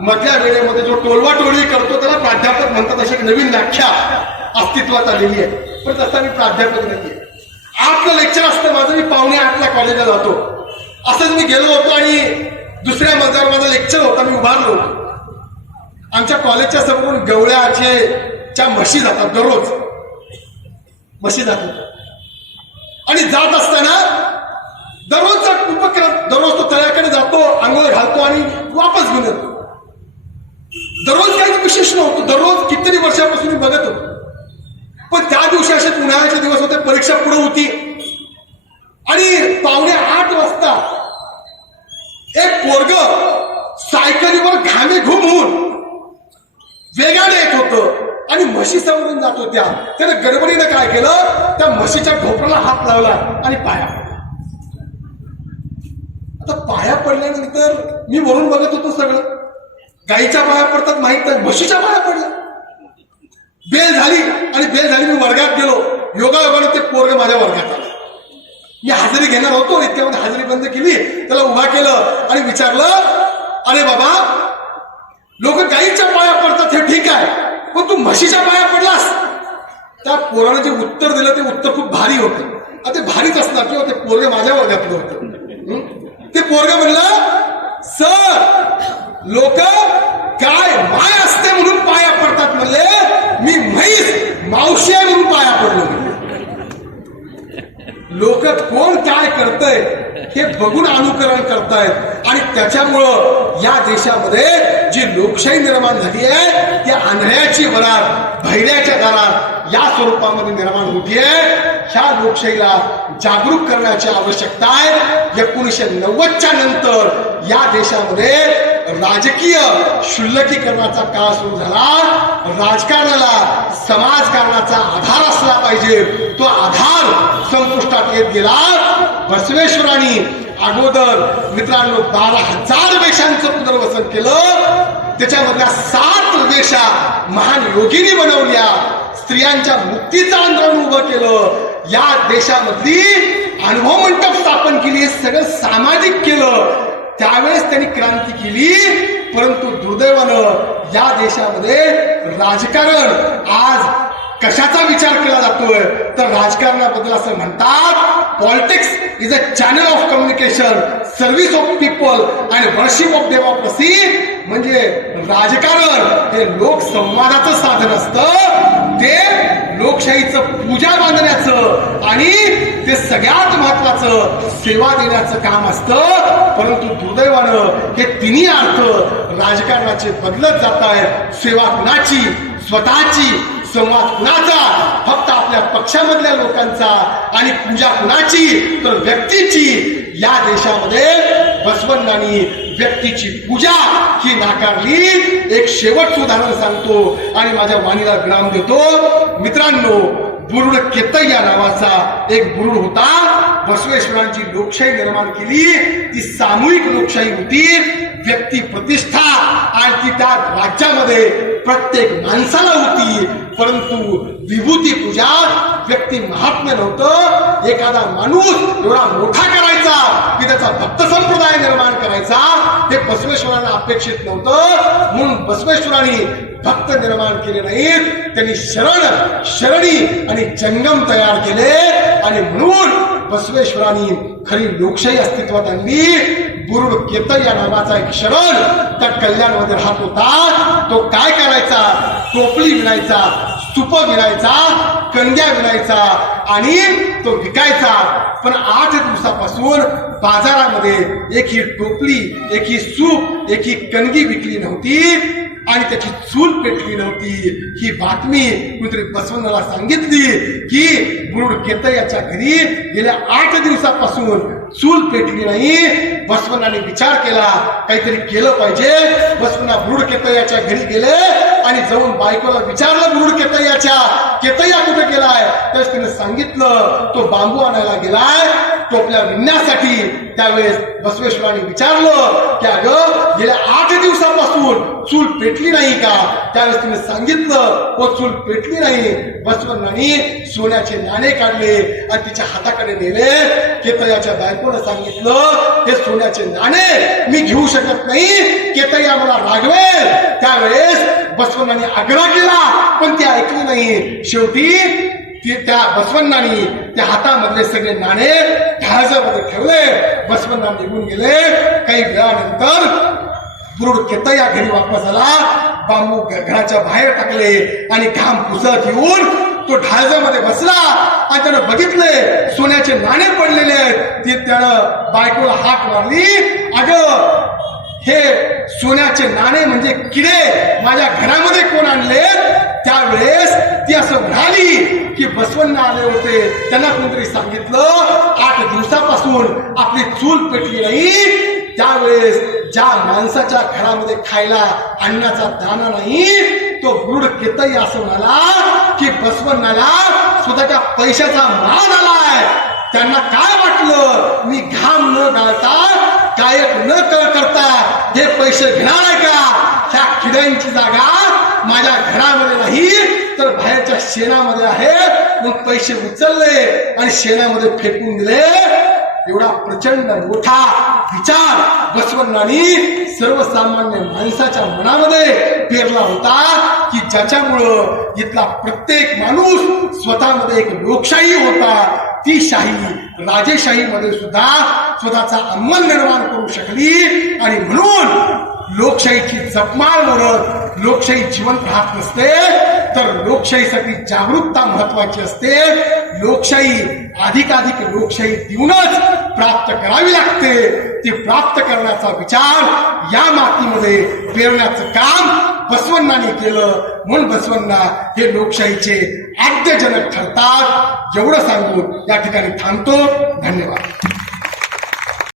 मधल्या वेळेमध्ये जो टोलवा टोळी करतो त्याला प्राध्यापक म्हणतात. अशी एक नवीन व्याख्या अस्तित्वात आलेली आहे. पण तसा मी प्राध्यापक नाहीये. 8ला लेक्चर असतं माझं, मी 7:45 कॉलेजला जातो. असंच मी गेलो होतो आणि दुसऱ्या मजल्यावर माझा लेक्चर होता. मी उभारलं होतं. आमच्या कॉलेजच्या समोरून गवळ्याचे च्या म्हशी जातात, दररोज म्हशी जातात आणि जात असताना दररोजचा उपक्रम, दररोज तो तळ्याकडे जातो, आंघोळ घालतो आणि वापस घेऊन येतो. दररोज काही विशेष नव्हतं, दररोज कितीतरी वर्षापासून मी बघत होतो. पण त्या दिवशी असे उन्हाळ्याचे दिवस होते, परीक्षा पुढे होती आणि 7:45 वाजता एक पोरग सायकलीवर घामे घुमून वेगाने येत होतं आणि म्हशी समोरून जात होत्या. त्याने गडबडीनं काय केलं, त्या म्हशीच्या ढोपराला हात लावला आणि पाया पडला. आता पाया पडल्यानंतर मी वरून बघत होतो, सगळं गाईच्या पाया पडतात माहित नाही, म्हशीच्या पाया पडल्या. बेल झाली आणि बेल झाली. मी वर्गात गेलो, योगायोगाने ते पोरग माझ्या वर्गात आलं. मी हजेरी घेणार होतो, इतक्यामध्ये हजेरी बंद केली, त्याला उभा केलं आणि विचारलं, अरे बाबा, लोक गाईच्या पाया पडतात हे ठीक आहे, पण तू म्हशीच्या पाया पडलास. त्या पोरानं जे उत्तर दिलं ते उत्तर खूप भारी होतं. आता ते भारीच असणार किंवा ते पोरग माझ्या वर्गातलं होतं. ते पोरग म्हणलं, सर, लोक काय माय असते म्हणून पाया पडतात म्हणले, मी म्हैस मावशी आहे म्हणून पाया पडलो. लोक कोण काय करतंय हे बघून अनुकरण करतायत आणि त्याच्यामुळं या देशामध्ये जी लोकशाही निर्माण झाली आहे ती आंधळ्याची वरात भैऱ्याच्या दारात या स्वरूपामध्ये निर्माण होतीये. ह्या लोकशाहीला जागरूक करण्याची आवश्यकता आहे. 1990च्या नंतर या देशामध्ये राजकीय शुल्लकीकरणाचा काळ सुरू झाला. राजकारणाला समाजकारणाचा आधार असला पाहिजे, तो आधार संपुष्टात येत गेला. बसवेश्वरांनी अगोदर मित्रांनो 12,000 वेशांचं पुनर्वसन केलं. त्याच्यामधल्या 7 वेशा महान योगिनी बनवल्या. स्त्रियांच्या मुक्तीचं आंदोलन उभं केलं. या देशामधली अनुभव मंडप स्थापन केली. सगळं सामाजिक केलं. त्यावेळेस त्यांनी क्रांती केली. परंतु दुर्दैवानं या देशामध्ये राजकारण आज कशाचा विचार केला जातोय तर राजकारणाबद्दल असं म्हणतात, politics is a channel of communication, service of people and worship of democracy. म्हणजे राजकारण हे लोकसंवादाचं साधन असतं, ते लोकशाहीचं पूजा बांधण्याचं आणि ते सगळ्यात महत्वाचं सेवा देण्याचं काम असतं. परंतु दुर्दैवानं हे तिन्ही अर्थ राजकारणाचे बदलत जात आहेत. सेवा कुणाची, स्वतःची, संवाद कुणाचा, फक्त आपल्या पक्षामधल्या लोकांचा, आणि पूजा कुणाची तर व्यक्तीची. या देशामध्ये बसवण्णांनी व्यक्तीची पूजा ही नाकारली. एक शेवटचं उदाहरण सांगतो आणि माझ्या वाणीला विराम देतो. मित्रांनो, बुरुड केतय्या नावाचा एक बुरुड होता. बसवेश्वरांची लोकशाही निर्माण केली. ती सामूहिक लोकशाही होती. व्यक्ती प्रतिष्ठा आणि ती त्या राज्यामध्ये प्रत्येक माणसाला होती. परंतु विभूती पूजा व्यक्ती महात्म्य नव्हतं. एखादा माणूस एवढा मोठा करायचा की त्याचा भक्त संप्रदाय निर्माण करायचा हे बसवेश्वरांना अपेक्षित नव्हतं. म्हणून बसवेश्वरांनी भक्त निर्माण केले नाहीत, त्यांनी शरणी आणि जंगम तयार केले. आणि म्हणून बसवेश्वरांनी खरी लोकशाही अस्तित्वात आणली. बुरुड केतय्या नावाचा एक शरण त्या कल्याणमध्ये राहत होता. तो काय करायचा, टोपली विणायचा, स्तूप विणायचा, कणग्या विणायचा आणि तो विकायचा. पण 8 दिवसापासून बाजारामध्ये एक ही टोपली, एक ही सूप, एक ही कणगी विकली नव्हती आणि त्याची चूल पेटली नव्हती. ही बातमी कुठेतरी बसवण्णाला सांगितली की बुरुड केतय्याच्या घरी गेल्या 8 दिवसापासून चूल पेटली नाही. बसवण्णाने विचार केला काहीतरी केलं पाहिजे. बसवण्णा बुरुड केतय्याच्या घरी गेले आणि जाऊन बायकोला विचारलं, बुरुड केतय्या कुठे गेलाय. त्यावेळेस तिने सांगितलं तो बांबू आणायला गेलाय टोपल्या विणण्यासाठी. त्यावेळेस बसवेश्वरांनी विचारलं की अगं गेल्या 8 दिवसापासून चूल पेटली नाही का. त्यावेळेस तिने सांगितलं तो चूल पेटली नाही. बसवण्णांनी सोन्याचे नाणे काढले आणि तिच्या हाताकडे नेले. केतय्याच्या बायकोनं सांगितलं हे सोन्याचे नाणे मी घेऊ शकत नाही, केतय्या मला रागवेल. त्यावेळेस बसवण्णांनी आग्रह केला पण ती ऐकली नाही. शेवटी त्या बसवण्णांनी त्या हातामधले सगळे नाणे ढाळजामध्ये ठेवले. बसवण्णा निघून गेले. काही वेळानंतर बुरुड केतय या घरी वापस आला. बांबू घराच्या बाहेर टाकले आणि घाम पुसत येऊन तो ढाळजामध्ये बसला आणि त्यानं बघितले सोन्याचे नाणे पडलेले आहेत. ते त्यानं बायकोला हाक मारली, अगं हे सोन्याचे नाणे म्हणजे किडे माझ्या घरामध्ये कोण आणले? त्यावेळेस ती असं म्हणाली की बसवण्णा आले होते, त्यांना कोणतरी सांगितलं 8 दिवसापासून आपली चूल पेटली नाही. त्यावेळेस ज्या माणसाच्या घरामध्ये खायला अन्नाचा दाना नाही तो बुरुड केतई असं म्हणाला की बसवण्णाला स्वतःच्या पैशाचा मान आलाय. त्यांना काय वाटलं, मी घाम न गाळता गायक न करता हे पैसे घेणार आहे का? ह्या किड्यांची जागा माझ्या घरामध्ये नाही तर बाहेरच्या शेणामध्ये आहे. मग पैसे उचलले आणि शेणामध्ये फेकून दिले. एवढा प्रचंड मोठा विचार बसवण्णांनी सर्वसामान्य माणसाच्या मनामध्ये पेरला होता की ज्याच्यामुळं इथला प्रत्येक माणूस स्वतःमध्ये एक लोकशाही होता, ती शाही राजेशाहीमध्ये सुद्धा स्वतःचा अंमल निर्माण करू शकली. आणि म्हणून लोकशाहीची जपमाळ करत लोकशाही जिवंत राहत नसते तर लोकशाहीसाठी जागरूकता महत्वाची असते. लोकशाही अधिकाधिक लोकशाही देऊनच प्राप्त करावी लागते. ती प्राप्त करण्याचा विचार या मातीमध्ये पेरण्याचं काम बसवण्णांनी केलं. म्हणून बसवण्णा हे लोकशाहीचे आद्यजनक ठरतात. एवढं सांगून या ठिकाणी थांबतो. धन्यवाद.